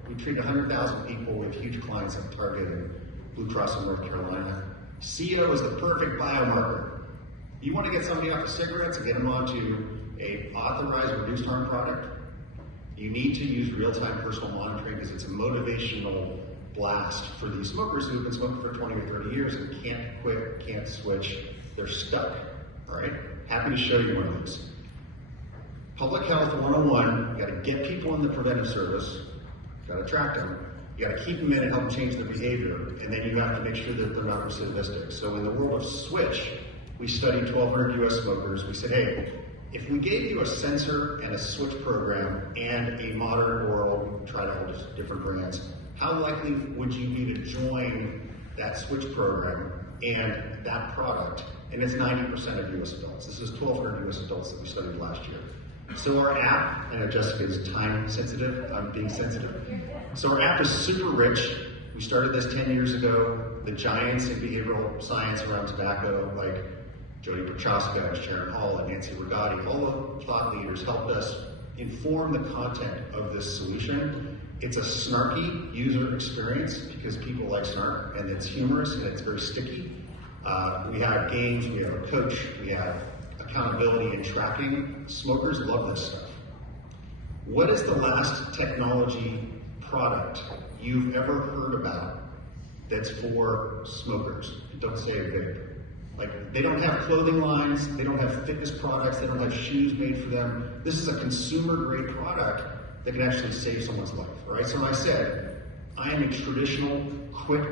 We treat 100,000 people with huge clients at Target and Blue Cross in North Carolina. CO is the perfect biomarker. You want to get somebody off of cigarettes and get them onto a authorized reduced harm product, you need to use real-time personal monitoring because it's a motivational blast for these smokers who have been smoking for 20 or 30 years and can't quit, can't switch, they're stuck, all right? Happy to show you one of these. Public Health 101, you gotta get people in the preventive service, you gotta attract them, you gotta keep them in and help them change their behavior, and then you have to make sure that they're not recidivistic. So in the world of switch, we studied 1,200 US smokers. We said, hey, if we gave you a sensor and a switch program and a modern oral, we tried all these different brands, how likely would you be to join that switch program and that product? And it's 90% of US adults. This is 1,200 US adults that we studied last year. So our app, I know Jessica is time sensitive, I'm being sensitive. So our app is super rich. We started this 10 years ago. The giants in behavioral science around tobacco, like Jody Prochaska, Sharon Hall, and Nancy Rigotti, all the thought leaders helped us inform the content of this solution. It's a snarky user experience because people like snark, and it's humorous and it's very sticky. We have games, we have a coach, we have accountability and tracking. Smokers love this stuff. What is the last technology product you've ever heard about that's for smokers? Don't say a vape. Like, they don't have clothing lines, they don't have fitness products, they don't have shoes made for them. This is a consumer-grade product that can actually save someone's life, right? So I said, I am a traditional quit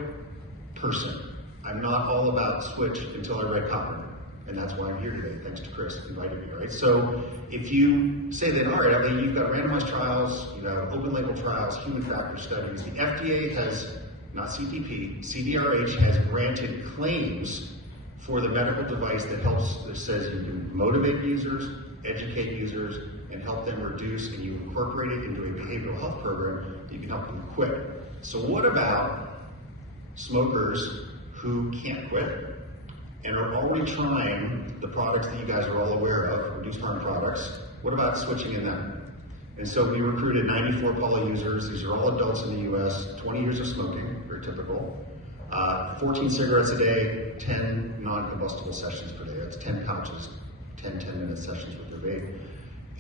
person. I'm not all about switch until I read Copperman. And that's why I'm here today, thanks to Chris inviting me, right? So if you say that, all right, you've got randomized trials, you know, open label trials, human factor studies, the FDA has, not CPP, CDRH has granted claims for the medical device that helps, that says you can motivate users, educate users, and help them reduce, and you incorporate it into a behavioral health program, you can help them quit. So what about smokers who can't quit and are already trying the products that you guys are all aware of, reduced harm products? What about switching in them? And so we recruited 94 poly users. These are all adults in the US, 20 years of smoking, very typical. 14 cigarettes a day, 10 non-combustible sessions per day. That's 10 pouches, 10-minute sessions with your vape.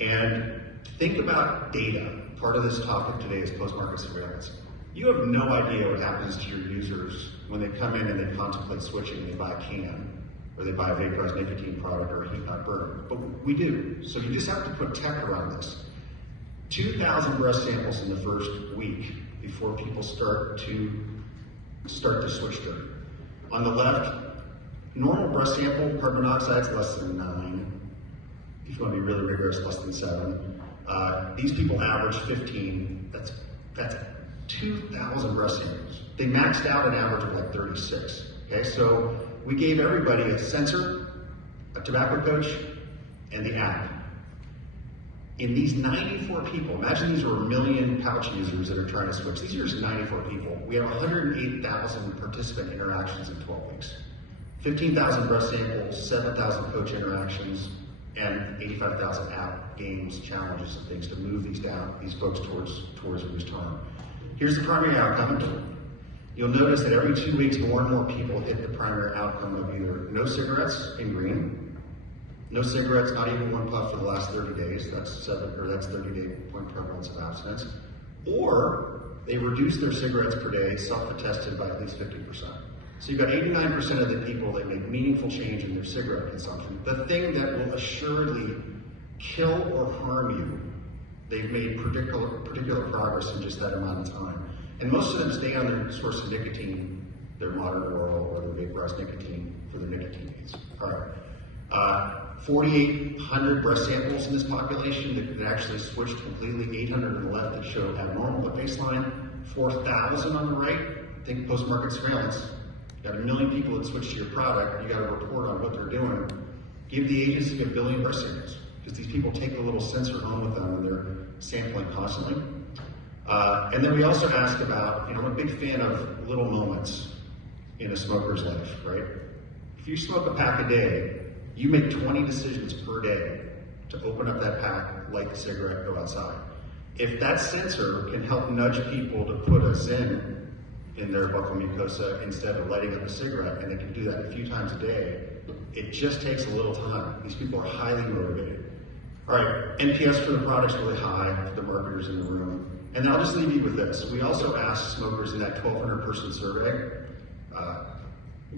And think about data. Part of this topic today is post-market surveillance. You have no idea what happens to your users when they come in and they contemplate switching and they buy a can, or they buy a vaporized nicotine product or a heat not burn. But we do. So you just have to put tech around this. 2,000 breath samples in the first week before people start to switch through. On the left, normal breath sample, carbon monoxide is less than 9. If you want to be really rigorous, less than 7. These people average 15. That's 2,000 breath samples. They maxed out an average of like 36. Okay, so we gave everybody a sensor, a tobacco coach, and the app. In these 94 people, imagine these are 1 million pouch users that are trying to switch. These are just 94 people. We have 108,000 participant interactions in 12 weeks. 15,000 breath samples, 7,000 coach interactions, and 85,000 app games, challenges, and things to move these folks towards reduced harm. Here's the primary outcome. You'll notice that every 2 weeks, more and more people hit the primary outcome of either no cigarettes in green, no cigarettes, not even one puff for the last 30 days, that's 30-day point prevalence of abstinence, or they reduce their cigarettes per day, self-attested by at least 50%. So you've got 89% of the people that make meaningful change in their cigarette consumption. The thing that will assuredly kill or harm you, they've made particular progress in just that amount of time. And most of them stay on their source of nicotine, their modern oral or their vaporized nicotine for their nicotine needs. All right. 4,800 breath samples in this population that actually switched completely, 811 that showed abnormal at baseline, 4,000 on the right think post-market surveillance. You got 1 million people that switch to your product, you got to report on what they're doing. Give the agency 1 billion birth signals, because these people take a little sensor home with them when they're sampling constantly. And then we also asked about, I'm a big fan of little moments in a smoker's life, right? If you smoke a pack a day, you make 20 decisions per day to open up that pack, light the cigarette, go outside. If that sensor can help nudge people to put a Zyn in their buccal mucosa instead of lighting up a cigarette, and they can do that a few times a day, it just takes a little time. These people are highly motivated. All right, NPS for the product's really high for the marketers in the room. And I'll just leave you with this. We also asked smokers in that 1,200 person survey,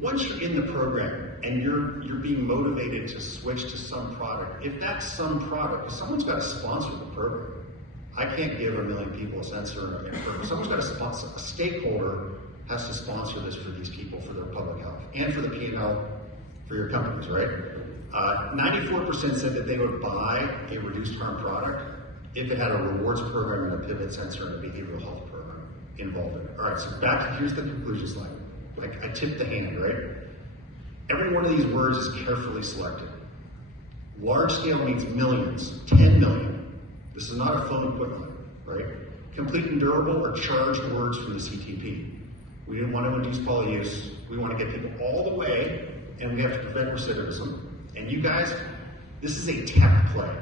once you're in the program and you're being motivated to switch to some product, if that's some product, someone's got to sponsor the program. I can't give 1 million people a sensor. Someone's got to sponsor. A stakeholder has to sponsor this for these people, for their public health, and for the P&L for your companies, right? 94% said that they would buy a reduced harm product if it had a rewards program and a pivot sensor and a behavioral health program involved in it. All right, so here's the conclusion slide. Like, I tipped the hand, right? Every one of these words is carefully selected. Large scale means millions, 10 million. This is not a phone equivalent, right? Complete and durable are charged words from the CTP. We didn't want to induce polyuse. We want to get people all the way, and we have to prevent recidivism. And you guys, this is a tech play.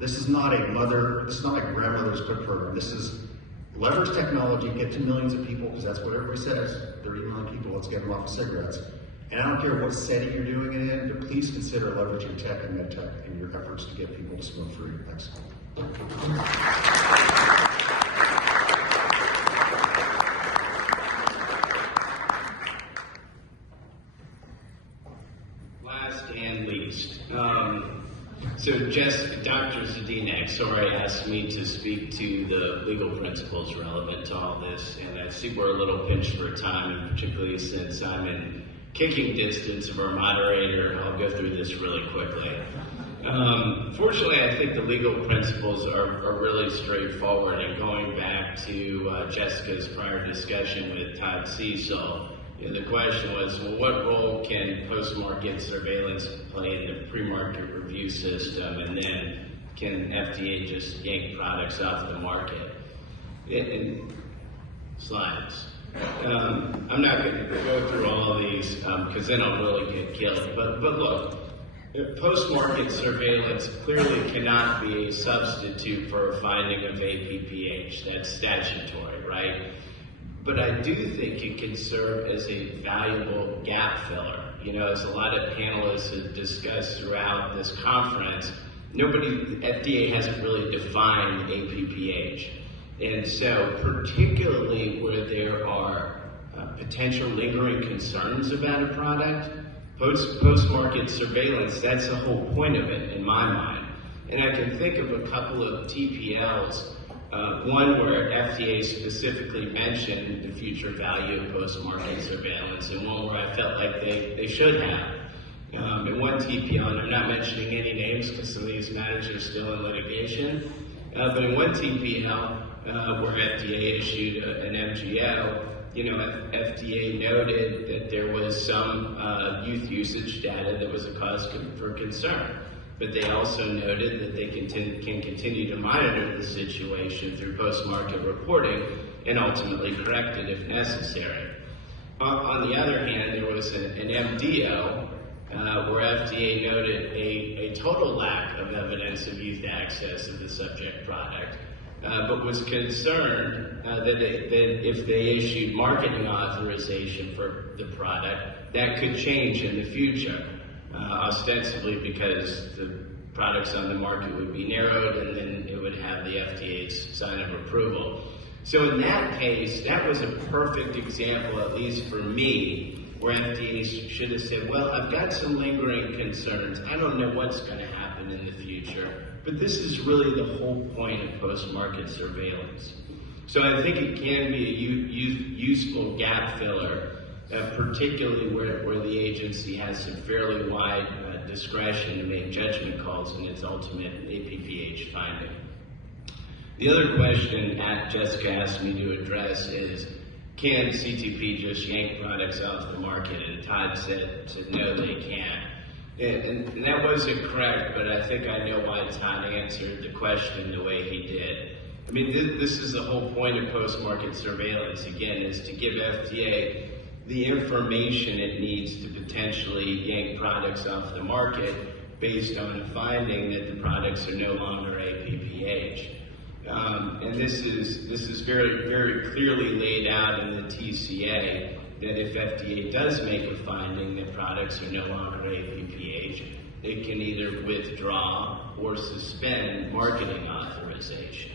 This is not a grandmother's cook program. This is leverage technology, get to millions of people, because that's what everybody says. 30 million people, let's get them off of cigarettes. And I don't care what setting you're doing it in, but please consider leveraging tech and med tech in your efforts to get people to smoke free. Thanks. Last and least. So Dr. Zadinek, sorry, asked me to speak to the legal principles relevant to all this, and I see we're a little pinched for time, and particularly since I'm in kicking distance of our moderator, I'll go through this really quickly. Fortunately, I think the legal principles are really straightforward, and going back to Jessica's prior discussion with Todd Cecil, the question was, well, what role can post-market surveillance play in the pre-market review system, and then can FDA just yank products off the market? Slides. I'm not going to go through all of these because then I'll really get killed. But look, post-market surveillance clearly cannot be a substitute for a finding of APPH. That's statutory, right? But I do think it can serve as a valuable gap filler. As a lot of panelists have discussed throughout this conference, FDA hasn't really defined APPH. And so particularly where there are potential lingering concerns about a product, post-market surveillance, that's the whole point of it in my mind. And I can think of a couple of TPLs, one where FDA specifically mentioned the future value of post-market surveillance, and one where I felt like they should have. In one TPL, and I'm not mentioning any names because some of these matters are still in litigation, but in one TPL, where FDA issued an MGO, FDA noted that there was some youth usage data that was a cause for concern. But they also noted that they can continue to monitor the situation through post-market reporting and ultimately correct it if necessary. On the other hand, there was an MDO where FDA noted a total lack of evidence of youth access to the subject product, but was concerned that if they issued marketing authorization for the product, that could change in the future, ostensibly because the products on the market would be narrowed and then it would have the FDA's sign of approval. So in that case, that was a perfect example, at least for me, where FDA should have said, well, I've got some lingering concerns. I don't know what's going to happen in the future, but this is really the whole point of post-market surveillance. So I think it can be a useful gap filler, particularly where the agency has some fairly wide discretion to make judgment calls in its ultimate APPH finding. The other question that Jessica asked me to address is, can CTP just yank products off the market? And Todd said no, they can't. And that wasn't correct, but I think I know why Todd answered the question the way he did. I mean, this is the whole point of post-market surveillance, again, is to give FDA the information it needs to potentially yank products off the market based on a finding that the products are no longer APPH. And this is very, very clearly laid out in the TCA that if FDA does make a finding that products are no longer APPH, it can either withdraw or suspend marketing authorization.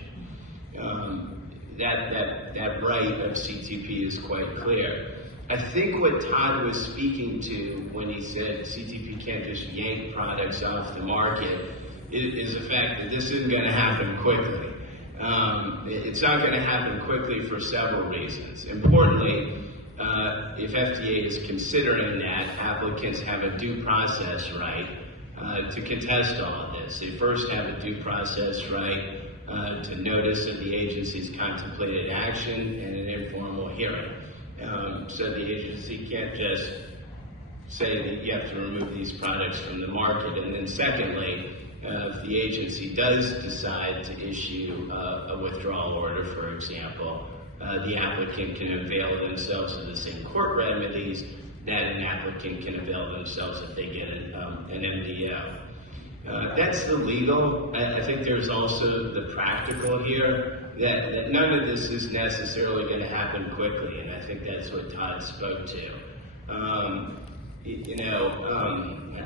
That right of CTP is quite clear. I think what Todd was speaking to when he said CTP can't just yank products off the market is the fact that this isn't going to happen quickly. It's not going to happen quickly for several reasons. Importantly, if FDA is considering that, applicants have a due process right to contest all of this. They first have a due process right to notice of the agency's contemplated action and an informal hearing. So the agency can't just say that you have to remove these products from the market. And then secondly, if the agency does decide to issue a withdrawal order, for example, the applicant can avail themselves of the same court remedies that an applicant can avail themselves if they get an MDO. That's the legal. I think there's also the practical here, that none of this is necessarily going to happen quickly, and I think that's what Todd spoke to.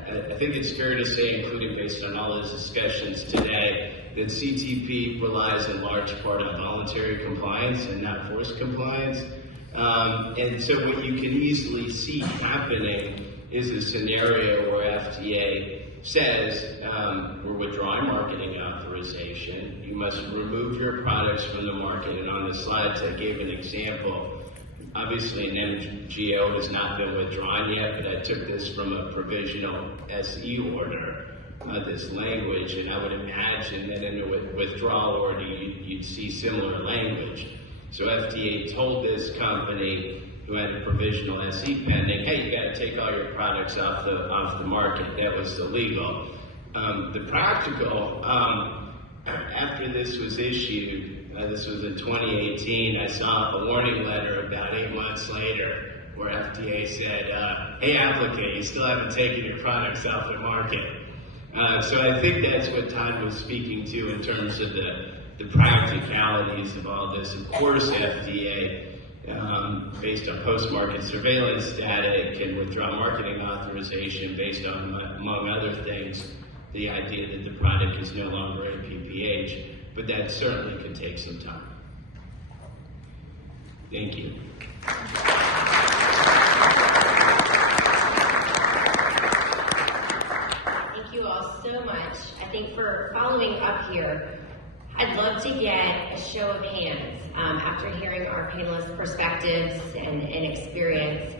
I think it's fair to say, including based on all those discussions today, that CTP relies in large part on voluntary compliance and not forced compliance. And so what you can easily see happening is a scenario where FDA says, we're withdrawing marketing authorization. You must remove your products from the market. And on the slides, I gave an example. Obviously, an MGO has not been withdrawn yet, but I took this from a provisional SE order, this language, and I would imagine that in a withdrawal order, you'd see similar language. So FDA told this company who had a provisional SE pending, hey, you got to take all your products off the market. That was the legal. The practical, after this was issued, this was in 2018, I saw a warning letter about 8 months later where FDA said, hey, applicant, you still haven't taken your products off the market. So I think that's what Todd was speaking to in terms of the practicalities of all this. Of course, FDA, based on post-market surveillance data, can withdraw marketing authorization based on, among other things, the idea that the product is no longer APPH, but that certainly could take some time. Thank you. Thank you all so much. I think for following up here, I'd love to get a show of hands after hearing our panelists' perspectives and experience.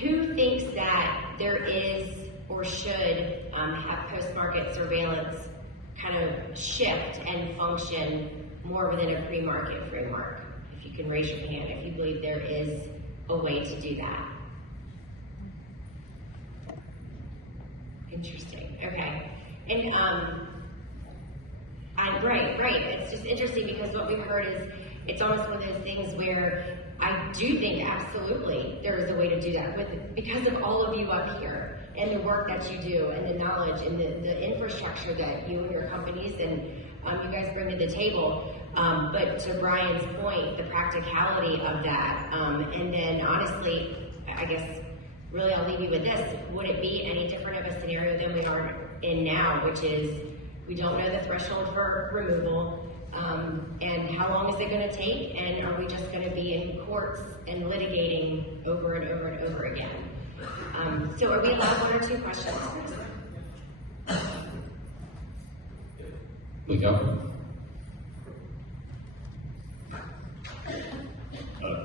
Who thinks that there is or should have post-market surveillance kind of shift and function more within a pre-market framework? If you can raise your hand, if you believe there is a way to do that. Interesting. Okay. And right. It's just interesting because what we've heard is it's almost one of those things where I do think absolutely there is a way to do that because of all of you up here and the work that you do and the knowledge and the infrastructure that you and your companies and you guys bring to the table. But to Brian's point, the practicality of that, and then honestly, I guess really I'll leave you with this. Would it be any different of a scenario than we are in now, which is we don't know the threshold for removal, and how long is it going to take, and are we just going to be in courts and litigating over and over and over again? So are we allowed 1 or 2 questions? We go.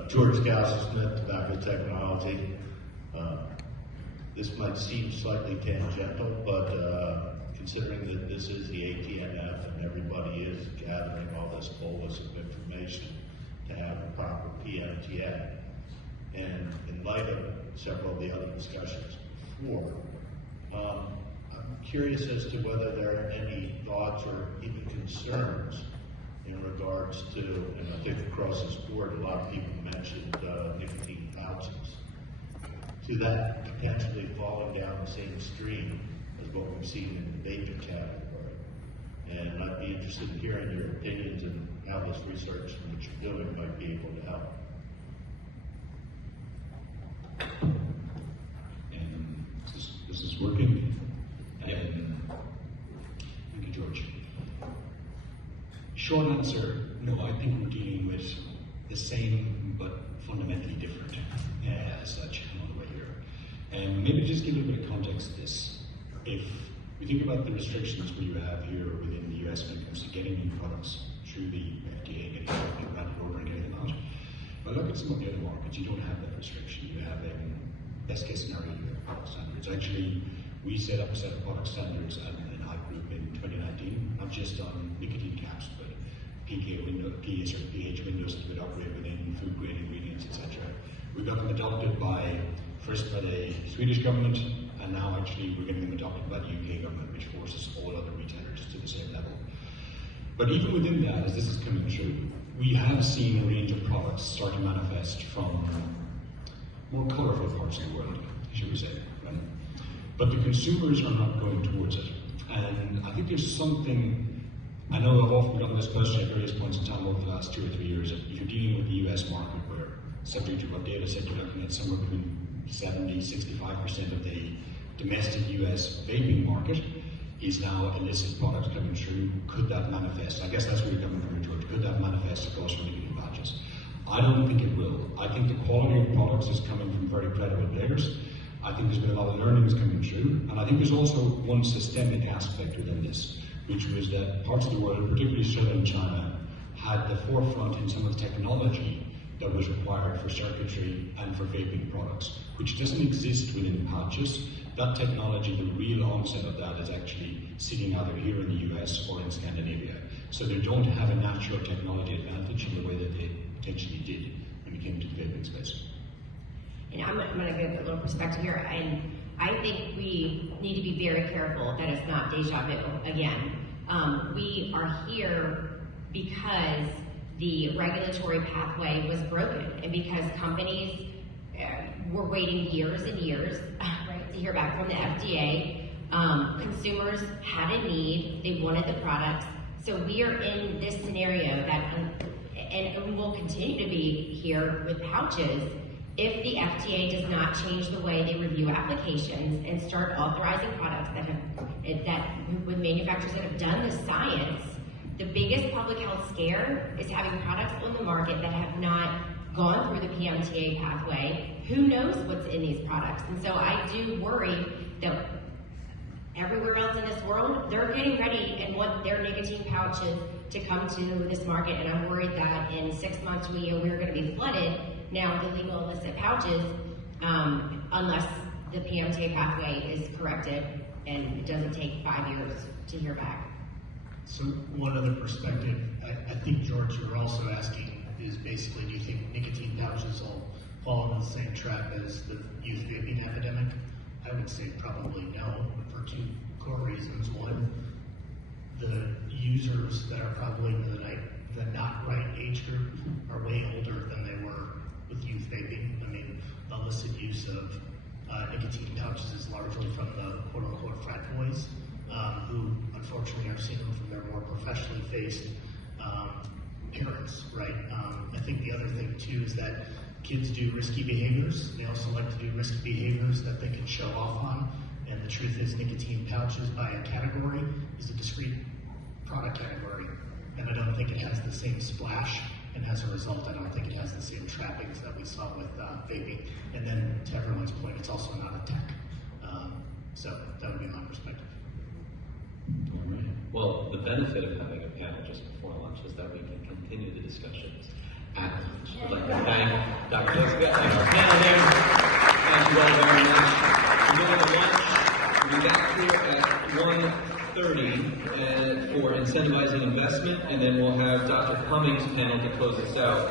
George Gausser-Smith, Tobacco Technology. This might seem slightly tangential, but considering that this is the ATNF and everybody is gathering all this bolus of information to have a proper PMTA, And in light of several of the other discussions before, I'm curious as to whether there are any thoughts or even concerns in regards to, and I think across this board, a lot of people mentioned nicotine pouches, to that potentially falling down the same stream as what we've seen in the vaping category. And I'd be interested in hearing your opinions and how this research and what you're doing might be able to help. And this is working. Thank you, George. Short answer, no, I think we're dealing with the same but fundamentally different as such on the way here. And maybe just give a bit of context to this. If we think about the restrictions we have here within the US when it comes to getting new products through the FDA, getting them granted over and getting them out. But look at some of the other markets, you don't have that restriction. You have, best case scenario, you have product standards. Actually, we set up a set of product standards in our group in 2019, not just on nicotine caps, but PK window, pH windows that would operate within food grade ingredients, etc. We got them adopted first by the Swedish government, and now actually we're getting them adopted by the UK government, which forces all other retailers to the same level. But even within that, as this is coming through, we have seen a range of products start to manifest from more colourful parts of the world, should we say, right? But the consumers are not going towards it. And I think there's something, I know I've often gotten this question at various points in time over the last 2 or 3 years, if you're dealing with the US market where, subject to what data said, you're looking at somewhere between 70-65% of the domestic US vaping market is now illicit products coming through. Could that manifest? I guess that's where you're coming from, George. Could that manifest across nicotine patches? I don't think it will. I think the quality of products is coming from very credible players. I think there's been a lot of learnings coming through, and I think there's also one systemic aspect within this, which was that parts of the world, particularly southern China, had the forefront in some of the technology that was required for circuitry and for vaping products, which doesn't exist within pouches. That technology, the real onset of that is actually sitting either here in the US or in Scandinavia. So they don't have a natural technology advantage in the way that they potentially did when it came to the vaping space. And I'm going to give a little perspective here, and I think we need to be very careful that it's not deja vu again. We are here because the regulatory pathway was broken, and because companies were waiting years and years right, to hear back from the FDA. Consumers had a need, they wanted the products, so we are in this scenario that, and will continue to be here with pouches, if the FDA does not change the way they review applications and start authorizing products with manufacturers that have done the science. The biggest public health scare is having products on the market that have not gone through the PMTA pathway. Who knows what's in these products? And so I do worry that everywhere else in this world, they're getting ready and want their nicotine pouches to come to this market. And I'm worried that in 6 months we're going to be flooded now with illegal illicit pouches unless the PMTA pathway is corrected and it doesn't take 5 years to hear back. So one other perspective, I think, George, you're also asking is basically, do you think nicotine pouches will fall in the same trap as the youth vaping epidemic? I would say probably no, for 2 core reasons. One, the users that are probably the not right age group are way older than they were with youth vaping. I mean, the illicit use of nicotine pouches is largely from the quote-unquote frat boys, who unfortunately are seeing them from their more professionally faced parents, right? I think the other thing too is that kids do risky behaviors. They also like to do risky behaviors that they can show off on. And the truth is, nicotine pouches by a category is a discrete product category. And I don't think it has the same splash. And as a result, I don't think it has the same trappings that we saw with vaping. And then to everyone's point, it's also not a tech. So that would be my perspective. All right. Well, the benefit of having a panel just before lunch is that we can continue the discussions at lunch. I'd like to thank Dr. Jessica and our panel there. Thank you all very much. We're going to lunch. We'll be back here at 1:30 for incentivizing investment, and then we'll have Dr. Cummings' panel to close us out.